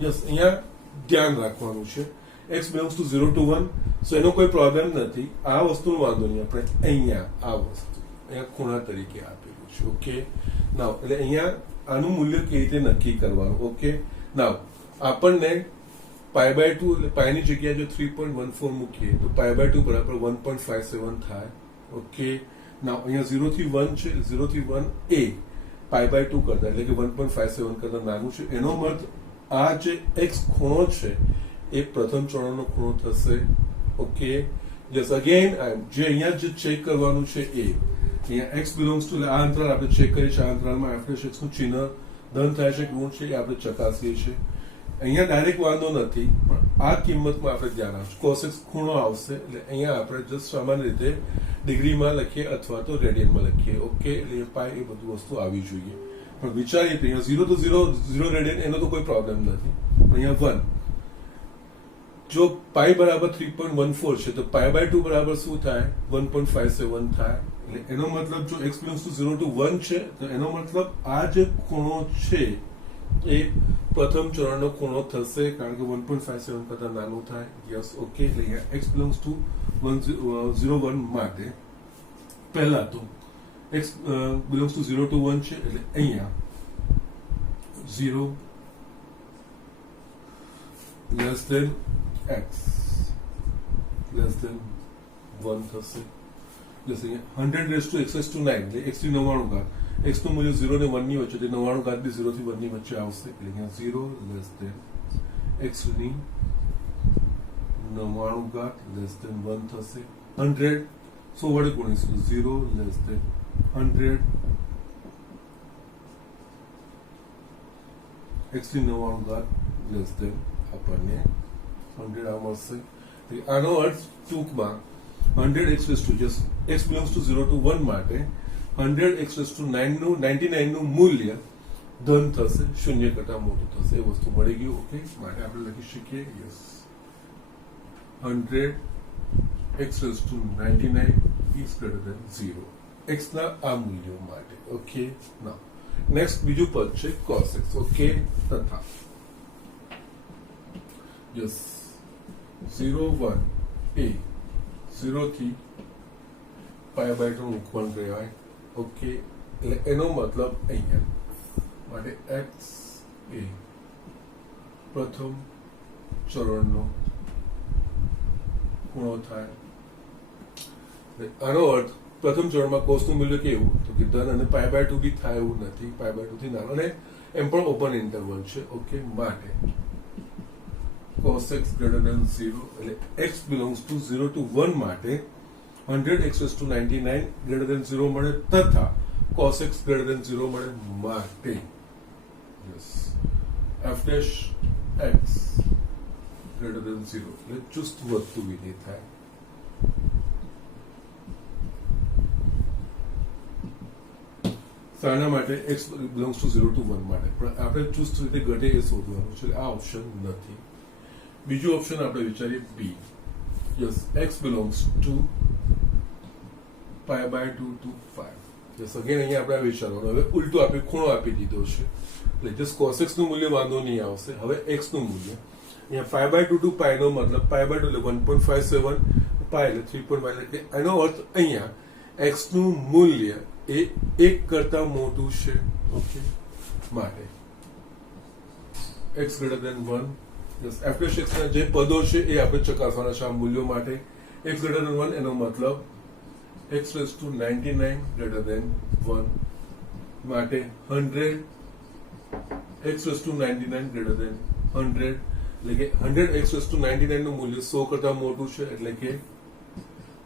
યસ, અહીંયા ધ્યાન રાખવાનું છે x belongs to 0 to 1, સો એનો કોઈ પ્રોબ્લેમ નથી. આ વસ્તુનો વાંધો નહીં, આપણે અહીંયા આ વસ્તુ અહીંયા ખૂણા તરીકે આપેલું છે. ઓકે, નાવ એટલે અહીંયા આનું મૂલ્ય કેવી રીતે નક્કી કરવાનું. ઓકે, નાવ આપણને પાઈ બાય 2 એટલે પાઈની જગ્યાએ જો 3.14 મૂકીએ તો પાઈ બાય 2 બરાબર 1.57 થાય. ઓકે, નાવ અહીંયા 0 થી 1 છે, 0 થી 1 એ પાઈ બાય 2 કરતા એટલે કે 1.57 કરતા નાનું છે. એનો મત આ જે x ખૂણો છે એ પ્રથમ ચરણનો ખૂણો થશે. ઓકે, યસ અગેન જે અહીંયા જે ચેક કરવાનું છે એ અહીંયા x બિલોંગ્સ ટુ આ અંતરાલ આપણે ચેક કરીએ છીએ. આ અંતરાલમાં f' નું ચિહ્ન ધન થાય છે કે ઋણ છે એ આપણે ચકાસીએ છીએ. અહીંયા ડાયરેક્ટ વાંધો નથી, પણ આ કિંમતમાં આપણે ધ્યાન આપશું. cos x ખૂણો આવશે એટલે અહીંયા આપણે જસ્ટ સામાન્ય રીતે ડિગ્રીમાં લખીએ અથવા તો રેડિયનમાં લખીએ. ઓકે, એટલે પાય એ બધું વસ્તુ આવી જોઈએ. પણ વિચારીએ તો અહીંયા 0 તો 0 રેડિયન એનો તો કોઈ પ્રોબ્લેમ નથી. અહીંયા 1 જો પાઈ બરાબર 3.14 છે તો પાઈ બાય 2 બરાબર શું થાય? 1.57 થાય. એટલે એનો મતલબ જો x બિલોંગ્સ ટુ 0 to 1 છે તો એનો મતલબ આ જે ખૂણો છે એ પ્રથમ ચરણનો ખૂણો થશે, કારણ કે 1.57 કરતા નાનું થાય. Yes, okay. એટલે અહીંયા x બિલોંગ્સ ટુ 0 1 માટે પહેલા તો x બિલોંગ્સ ટુ 0 to 1 છે એટલે અહીંયા 0 less than x less than 1 થશે. પ્લસ અહીંયા 100 raise to x raise to 9 એટલે x ની 99 ઘાત. x નું મૂલ્ય 0 ને 1 ની વચ્ચે એટલે 99 ઘાત બી 0 થી 1 ની વચ્ચે આવશે. એટલે અહીંયા 0 લેસ ધેન x ની 99 ઘાત લેસ ધેન 1 થશે. 100 100 વડે ગુણીશું. 0 લેસ ધેન 100 x ની 99 ઘાત લેસ ધેન આપણને 100 આ મળશે. આનો અર્થ ટૂંકમાં 100 x raise to just x belongs to 0 to 1 માટે 100 x રેઝ ટુ 99 નું મૂલ્ય ધન થશે, શૂન્ય કરતા મોટું થશે. એ વસ્તુ મળી ગયું. ઓકે, માટે આપણે લખી શકીએ yes 100 x raise to 99 is greater than 0 x ના આ મૂલ્યો માટે. ઓકે, નાઉ નેક્સ્ટ બીજું પદ છે cos x. ઓકે, તથા યસ 0 1 એ 0 થી પાય બાય 2 નું કોણ કહેવાય. ઓકે, એટલે એનો મતલબ અહીંયા માટે x એ પ્રથમ ચરણનો ખૂણો થાય. આનો અર્થ પ્રથમ ચરણમાં cos નું મૂલ્ય કેવું તો કે ધન, અને પાય બાય 2 બી થાય એવું નથી, પાય બાય 2 થી નાનો, અને એમ પણ ઓપન ઇન્ટરવલ છે. ઓકે, માટે cos x greater than 0 એટલે x belongs to 0 to 1 માટે 100 x raised to 99 greater than 0 મળે, તથા cos x greater than 0 મળે માટે yes f dash x greater than 0 એટલે ચુસ્ત વધતું વિધેય થાય. શાના માટે? x belongs to 0 to 1 માટે. પણ આપણે ચુસ્ત રીતે ઘટે એ શોધવાનું છે, આ ઓપ્શન નથી. બીજું ઓપ્શન આપણે વિચારીએ B. Yes, x belongs to pi by 2 to 5. Yes, again અહીંયા આપણે વિચારવાનું. હવે ઉલટું આપણે ખૂણો આપી દીધો છે એટલે જસ્ટ cos x નું મૂલ્ય વાંધો નહીં આવશે. હવે x નું મૂલ્ય અહીંયા પાય બાય 2 to પાય નો મતલબ પાય બાય 2 એટલે 1.57, પાય એટલે 3.5 એટલે એનો અર્થ અહીંયા x નું મૂલ્ય એ 1 કરતા મોટું છે. ઓકે, માટે x greater than 1. Yes, f dash x ના જે પદો છે એ આપણે ચકાસવાના છે આ મૂલ્યો માટે. x greater than 1 એનો મતલબ x raised to 99 greater than 1 માટે 100 x raised to 99 greater than 100 એટલે કે 100 x raised to 99 નું મૂલ્ય 100 કરતા મોટું છે એટલે કે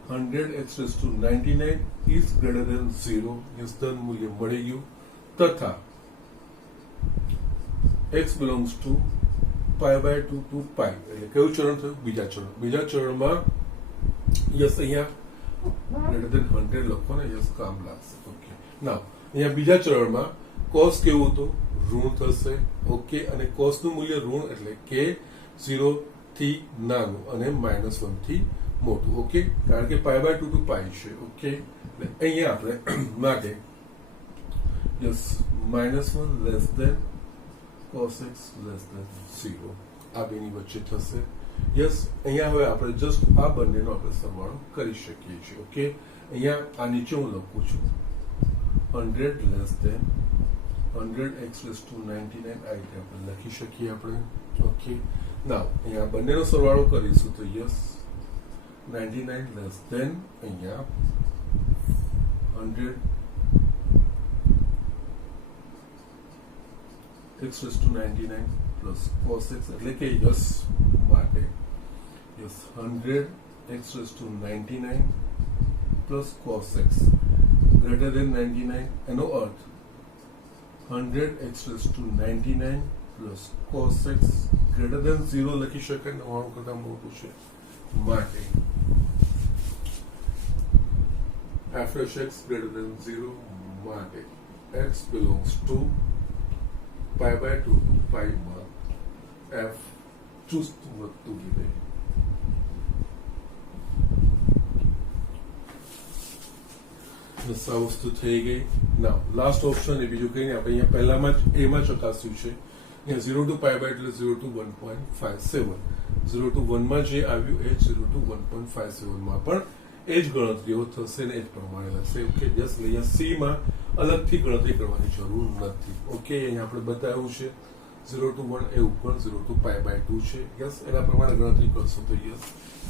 100 x raised to 99 is greater than 0. Yes, ધન મૂલ્ય મળી ગયું. તથા x belongs to pi by 2 to pi એટલે કયું ચરણ થયું? બીજા ચરણ. બીજા ચરણમાં યસ અહીંયા greater than 100 લખો ને, યસ કામ લાગશે. ઓકે, નાઉ અહીંયા બીજા ચરણમાં cos કેવું હતું? ઋણ થશે. ઓકે, અને cos નું મૂલ્ય ઋણ એટલે કે 0 થી નાનું અને -1 થી મોટું. ઓકે, કારણ કે પાય બાય 2 to પાય છે. ઓકે, એટલે અહીંયા આપણે માટે yes -1 less than cos x less than 0 આ બેની વચ્ચે થશે. યસ, અહીંયા હવે આપણે જસ્ટ આ બંનેનો આપણે સરવાળો કરી શકીએ છીએ. ઓકે, અહીંયા આ નીચે હું લખું છું 100 less than 100 x raised to 99 આ રીતે આપણે લખી શકીએ આપણે. ઓકે, નાઉ અહીંયા બંનેનો સરવાળો કરીશું તો યસ 99 લેસ ધેન અહીંયા 100 x raised to 99 plus cos x એટલે કે યસ માટે yes 100 x raised to 99 plus cos x greater than 99 એનો અર્થ 100x raised to 99 plus cos x greater than 0 લખી શકાય, 99 કરતા મોટું છે માટે f dash x greater than 0 માટે x belongs to pi by 2 to pi માં f ચુસ્ત વધતું વિધેય. આ વસ્તુ થઈ ગઈ. નાઉ લાસ્ટ ઓપ્શન એ બીજું કઈ નહીં, આપણે અહીંયા પહેલામાં જ એમાં ચકાસ્યું છે. અહીંયા 0 to pi by એટલે 0 to 1.57, 0 to 1 માં જે આવ્યું એ 0 to 1.57 માં પણ એ જ ગણતરીઓ થશે ને એ જ પ્રમાણે લખશે. ઓકે, જસ્ટ અહીંયા સી માં અલગથી ગણતરી કરવાની જરૂર નથી. ઓકે, અહીંયા આપણે બતાવ્યું છે 0 to 1 એવું પણ 0 to pi by 2 છે. યસ, એના પ્રમાણે ગણતરી કરશો તો યસ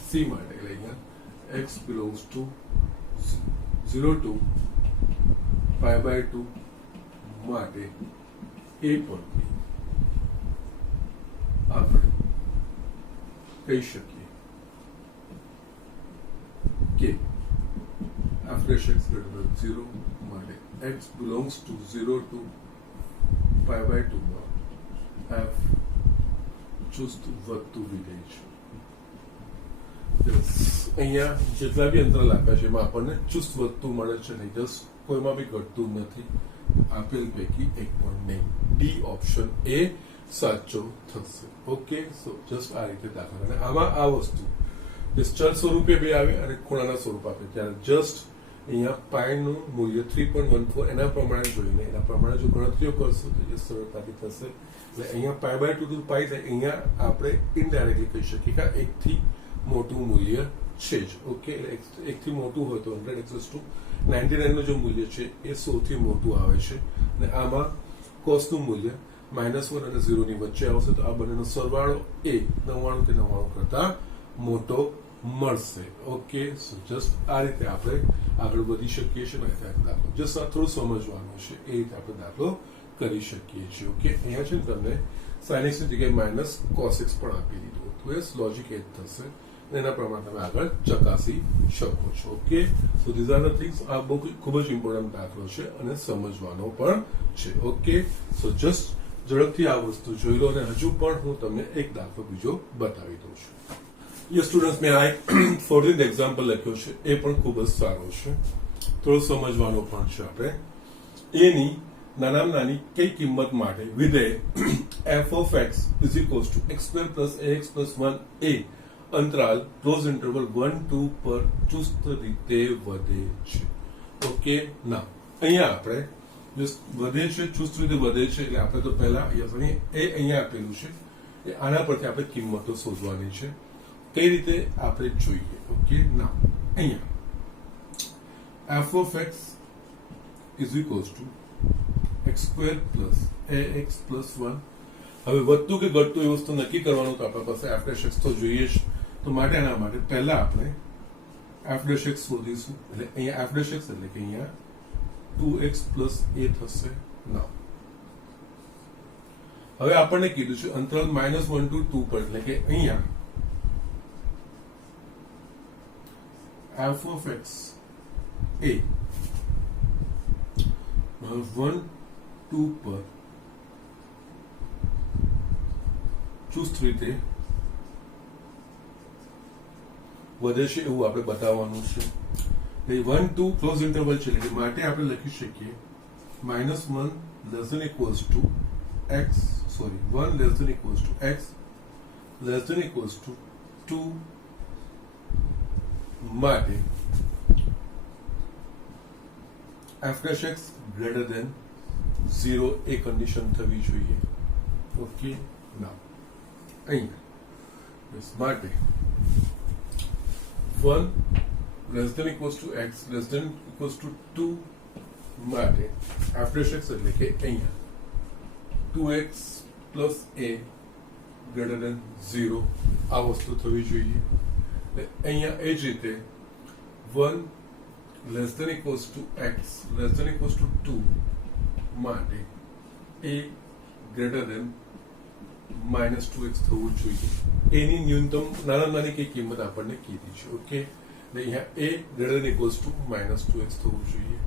સી માટે એટલે અહીંયા x belongs to 0 to pi by 2 માટે એ પણ આપણે કહી શકીએ કે f dash x greater than 0 માટે x belongs to 0 to pi by 2 માં f ચુસ્ત વધતું વિધેય છે. અહીંયા જેટલા બી અંતરાલ આપ્યા છે એમાં આપણને ચુસ્ત વધતું મળે છે નહીં, જસ્ટ કોઈમાં બી ઘટતું નથી. આપેલ પૈકી એક પણ નહીં. ડી ઓપ્શન એ સાચો થશે. ઓકે, સો જસ્ટ આ રીતે દાખલા. અને આમાં આ વસ્તુ જે ચલ સ્વરૂપે બે આવે અને ખૂણાના સ્વરૂપ આપે ત્યારે જસ્ટ અહીંયા પાયનું મૂલ્ય 3.14 એના પ્રમાણે જોઈને એના પ્રમાણે જો ગણતરીઓ કરશો તો જે સરળતાથી થશે. એટલે અહીંયા પાય બાય 2 to પાય થાય, અહીંયા આપણે ઇનડાયરેક્ટલી કહી શકીએ કે એકથી મોટું મૂલ્ય છે જ. ઓકે, એટલે એકથી મોટું હોય તો 100x/99 નું જે મૂલ્ય છે એ સૌથી મોટું આવે છે. અને આમાં કોસનું મૂલ્ય -1 અને 0 ની વચ્ચે આવશે તો આ બંનેનો સરવાળો એ 99 કે 99 કરતા મોટો મળશે. ઓકે, સો જસ્ટ આ રીતે આપણે આગળ વધી શકીએ છીએ. દાખલો જસ્ટ આ થોડું સમજવાનું છે, એ રીતે આપણે દાખલો કરી શકીએ છીએ. ઓકે, અહીંયા છે તમને sin x ની જગ્યાએ -cos x પણ આપી દીધું તો એ લોજિક એ જ થશે. એના પ્રમાણે તમે આગળ ચકાસી શકો છો. Okay, so these are the things. આ બહુ ખૂબ જ ઇમ્પોર્ટન્ટ દાખલો છે અને સમજવાનો પણ છે. ઓકે, સો જસ્ટ ઝડપથી આ વસ્તુ જોઈ લો અને હજુ પણ હું તમને એક દાખલો બીજો બતાવી દઉં છું. યસ સ્ટુડન્ટ્સ, મેં આ 14th એક્ઝામ્પલ લખ્યો છે, એ પણ ખૂબ જ સારો છે, થોડો સમજવાનો પણ છે. આપણે એની નાનામાં નાની કઈ કિંમત માટે વિધેય f of x is equals to x² plus ax plus 1a અંતરાલ ક્લોઝ ઇન્ટરવલ 1-2 પર ચુસ્ત રીતે વધે છે. ઓકે, ના અહીંયા આપણે વધે છે, ચુસ્ત રીતે વધે છે એટલે આપણે તો પહેલા અહીંયા આપેલું છે એ આના પરથી આપણે કિંમતો શોધવાની છે. કઈ રીતે આપણે જોઈએ. ઓકે, ના અહીંયા f of x is equals to x² plus ax plus 1. હવે વધતું કે ઘટતું એ વસ્તુ નક્કી કરવાનું તો આપણા પાસે f dash x તો જોઈએ જ. તો માટે આના માટે પહેલા આપણે f dash x શોધીશું. એટલે અહીંયા f dash x એટલે કે અહીંયા 2x plus a થશે. ના હવે આપણને કીધું છે અંતરાલ -1 to 2 પર એટલે કે અહીંયા f of x a 1-2 પર ચુસ્ત રીતે વધે છે એવું આપણે બતાવવાનું છે. 1-2 ક્લોઝ ઇન્ટરવલ છે એટલે માટે આપણે લખી શકીએ -1 less than equals to x, sorry 1 less than equals to x less than equals to 2 માટે f dash x greater than 0 એ કન્ડિશન થવી જોઈએ. ઓકે, ના અહીંયા માટે 1 less than equals to x less than equals to 2 માટે f dash x એટલે કે અહીંયા 2x plus a greater than 0 આ વસ્તુ થવી જોઈએ. અહીંયા એ જ રીતે 1 less than equals to x less than equals to 2 માટે a greater than -2x થવું જોઈએ. એની ન્યૂનતમ નાની કઈ કિંમત આપણને કીધી છે. ઓકે, એટલે અહીંયા a greater than equals to -2x થવું જોઈએ.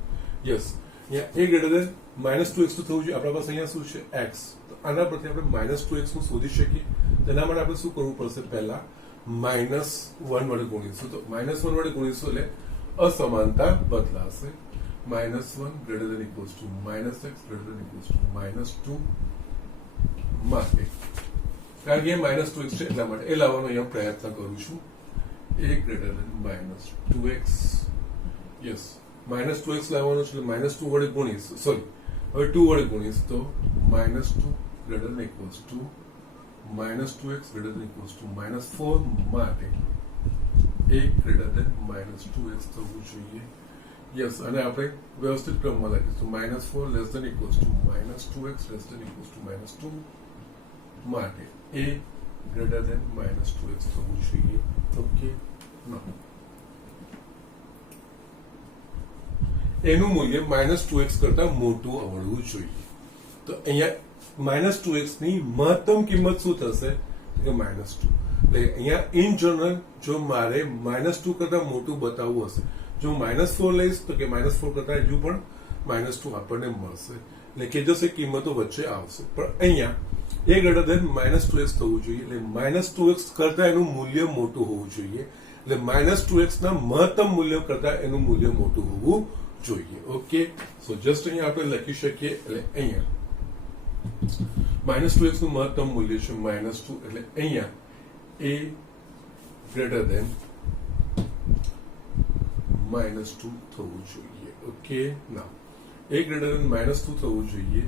યસ, અહીંયા a ગ્રેટર દેન -2x તો થવું જોઈએ. આપણા પાસે અહીંયા શું છે? x. તો આના પરથી આપણે -2x નું શોધી શકીએ. તેના માટે આપણે શું કરવું પડશે? પહેલા -1 વડે ગુણીશું. તો -1 વડે ગુણીશું એટલે અસમાનતા બદલાશે. -1 greater than equals two -x greater than equals to -2 માટે, કારણ કે -2x છે એટલા માટે એ લાવવાનો અહીંયા પ્રયત્ન કરું છું. a greater than -2x. Yes, -2x લાવવાનો છે એટલે -2 વડે ગુણીશ. સોરી, હવે 2 વડે ગુણીશ તો -2 greater than equals to -2x greater than equals to -4 માટે a ગ્રેટર દેન -2x થવું જોઈએ. યસ, અને આપણે વ્યવસ્થિત ક્રમમાં લખીશું. -4 less than equals to -2x less than equals to -2 માટે a ગ્રેટર દેન -2x થવું જોઈએ. ઓકે, એનું મૂલ્ય -2x કરતા મોટું આવડવું જોઈએ. તો અહીંયા -2x ની મહત્તમ કિંમત શું થશે? કે -2. એટલે અહીંયા ઇન જનરલ જો મારે -2 કરતા મોટું બતાવવું હશે, જો -4 લઈશ તો કે -4 કરતા હજુ પણ -2 આપણને મળશે. એટલે કે જશે કિંમતો વચ્ચે આવશે. પણ અહીંયા a ગ્રેટર દેન -2x થવું જોઈએ. એટલે -2x કરતા એનું મૂલ્ય મોટું હોવું જોઈએ. એટલે -2x ના મહત્તમ મૂલ્ય કરતા એનું મૂલ્ય મોટું હોવું જોઈએ. ઓકે, સો જસ્ટ અહીંયા આપણે લખી શકીએ. એટલે અહીંયા -2x નું મહત્તમ મૂલ્ય છે -2. એટલે અહીંયા a ગ્રેટર દેન -2 થવું જોઈએ. Okay, now a greater than -2 થવું જોઈએ.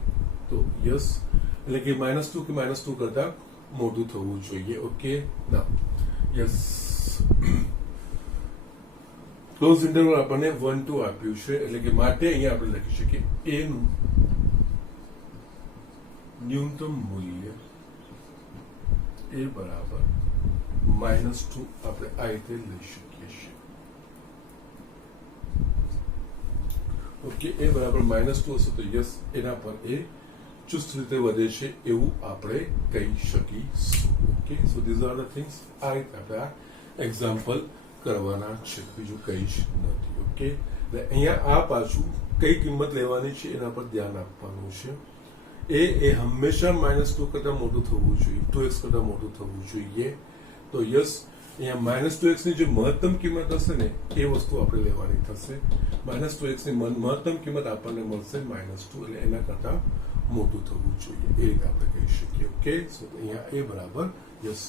તો યસ, એટલે કે -2 કે -2 કરતા મોટું થવું જોઈએ. ઓકે, નાઉ યસ, ક્લોઝ ઇન્ટરવલ આપણને 1 2 આપ્યું છે. એટલે કે માટે અહીંયા આપણે લખી શકીએ a નું ન્યૂનતમ મૂલ્ય a બરાબર -2 આપણે આ રીતે લઈ શકીએ છીએ. ઓકે, a બરાબર -2 હશે તો યસ, એના પર એ ચુસ્ત રીતે વધે છે એવું આપણે કહી શકીશું. Okay, so these are the things. આ રીતે આપણે આ એક્ઝામ્પલ કરવાના છે, બીજું કંઈ જ નથી. ઓકે, એટલે અહીંયા આ પાછું કઈ કિંમત લેવાની છે એના પર ધ્યાન આપવાનું છે. એ હંમેશા -2 કરતા મોટું થવું જોઈએ, 2x કરતા મોટું થવું જોઈએ. તો યસ, અહીંયા -2x ની જે મહત્તમ કિંમત હશે ને એ વસ્તુ આપણે લેવાની થશે. -2x ની મહત્તમ કિંમત આપણને મળશે -2, એટલે એના કરતા મોટું થવું જોઈએ. એ રીતે આપણે કહી શકીએ. ઓકે, સો અહીંયા એ બરાબર યસ,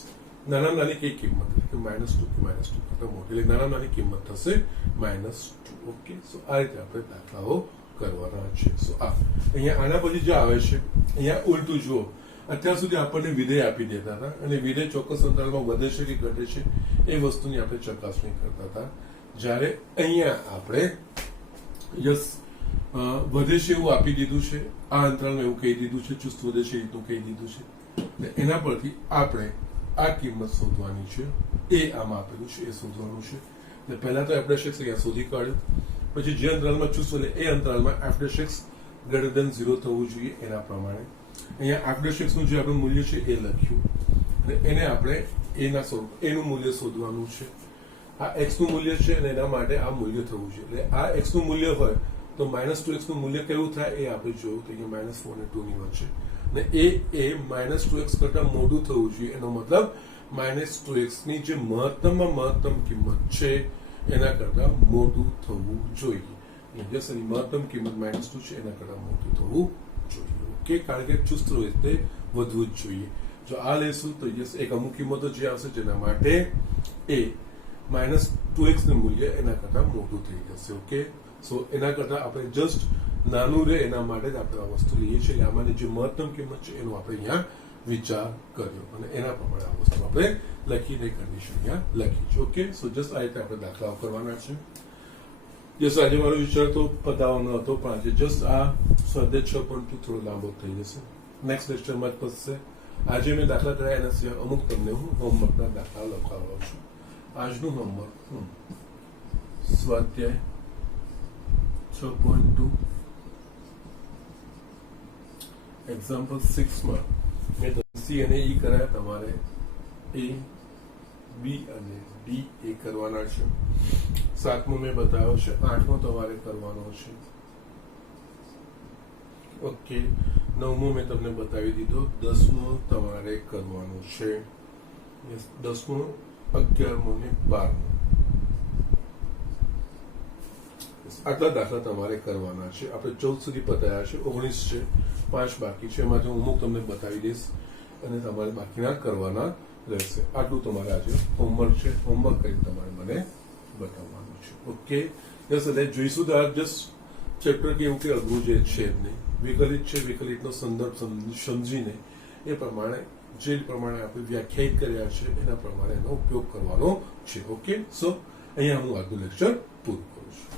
નાની કઈ કિંમત એટલે કે -2 કે -2 કરતા મોટી, એટલે નાની કિંમત થશે -2. ઓકે, સો આ રીતે આપણે દાખલાઓ કરવાના છે. સો અહીંયા આના પછી જે આવે છે અહીંયા ઉલટું જુઓ. અત્યાર સુધી આપણને વિધેય આપી દેતા હતા અને વિધેય ચોક્કસ અંતરાલમાં વધે છે કે ઘટે છે એ વસ્તુની આપણે ચકાસણી કરતા હતા. જ્યારે અહીંયા આપણે યસ વધે છે એવું આપી દીધું છે, આ અંતરાલમાં એવું કહી દીધું છે, ચુસ્ત વધે છે એટલું કહી દીધું છે. એના પરથી આપણે આ કિંમત શોધવાની છે. એ આમાં આપેલું છે એ શોધવાનું છે. એટલે પહેલા તો f' અહીંયા શોધી કાઢ્યું, પછી જે અંતરાલમાં ચુસ્ત વધે એ અંતરાલમાં f' ગ્રેટર દેન 0 થવું જોઈએ. એના પ્રમાણે અહીંયા f' નું જે આપણું મૂલ્ય છે એ લખ્યું અને એને આપણે એનું મૂલ્ય શોધવાનું છે. આ x નું મૂલ્ય છે અને એના માટે આ મૂલ્ય થવું છે. એટલે આ x નું મૂલ્ય હોય તો -2x નું મૂલ્ય કેવું થાય એ આપણે જોયું. તો અહીંયા -4 અને 2 ની વચ્ચે, અને એ -2x કરતા મોટું થવું જોઈએ. એનો મતલબ -2x ની જે મહત્તમ કિંમત છે એના કરતા મોટું થવું જોઈએ. જસ એની મહત્તમ કિંમત -2 છે એના કરતા મોટું થવું જોઈએ. ઓકે, કારણ કે ચુસ્ત રીતે વધવું જ જોઈએ. જો આ લેશું તો યસ, એક અમુક કિંમતો જે આવશે જેના માટે એ -2x નું મૂલ્ય એના કરતા મોટું થઈ જશે. ઓકે, સો એના કરતા આપણે જસ્ટ નાનું રહે એના માટે જ આપણે આ વસ્તુ લઈએ છીએ. આમાંની જે મહત્તમ કિંમત છે એનો આપણે અહીંયા વિચાર કર્યો અને એના પ્રમાણે આ વસ્તુ આપણે લખીને કન્ડિશન અહીંયા લખી છે. ઓકે, સો જસ્ટ આ રીતે આપણે દાખલાઓ કરવાના છે. યસ, આજે મારો વિચાર તો પતાવવાનો હતો પણ આજે જસ્ટ આ સ્વાધ્યાય 6.2 થોડો લાંબો થઈ જશે, નેક્સ્ટ લેક્ચરમાં જ પતશે. આજે મેં દાખલા કર્યા એના સિવાય અમુક તમને હું હોમવર્કના દાખલા લખાવડાવું છું. આજનું હોમવર્ક સ્વાધ્યાય 6.2 એક્ઝામ્પલ 6 માં મેં સી અને ઈ કરાયા, તમારે એ બી અને ડી એ કરવાના છે. 7મો મેં બતાવ્યો છે, 8મો તમારે કરવાનો છે. ઓકે, 9મો મેં તમને બતાવી દીધો, 10મો તમારે કરવાનો છે. 10મો, 11મો ને 12મો. આટલા દાખલા તમારે કરવાના છે. આપણે 14 સુધી પતાયા છે, 19 છે, 5 બાકી છે. એમાંથી હું અમુક તમને બતાવી દઈશ અને તમારે બાકીના કરવાના રહેશે. આટલું તમારે આજે હોમવર્ક છે. હોમવર્ક કરીને તમારે મને બતાવવાનું છે. ઓકે, યસ, એટલે જોઈશું તો આ જસ્ટ ચેપ્ટર કેવું કે અઘરું જે છે નહીં, વિકલિત છે, વિકલિતનો સંદર્ભ સમજીને એ પ્રમાણે જે પ્રમાણે આપણે વ્યાખ્યાયિત કર્યા છે એના પ્રમાણે એનો ઉપયોગ કરવાનો છે. ઓકે, સો અહીંયા હું આજનું લેક્ચર પૂરું કરું છું.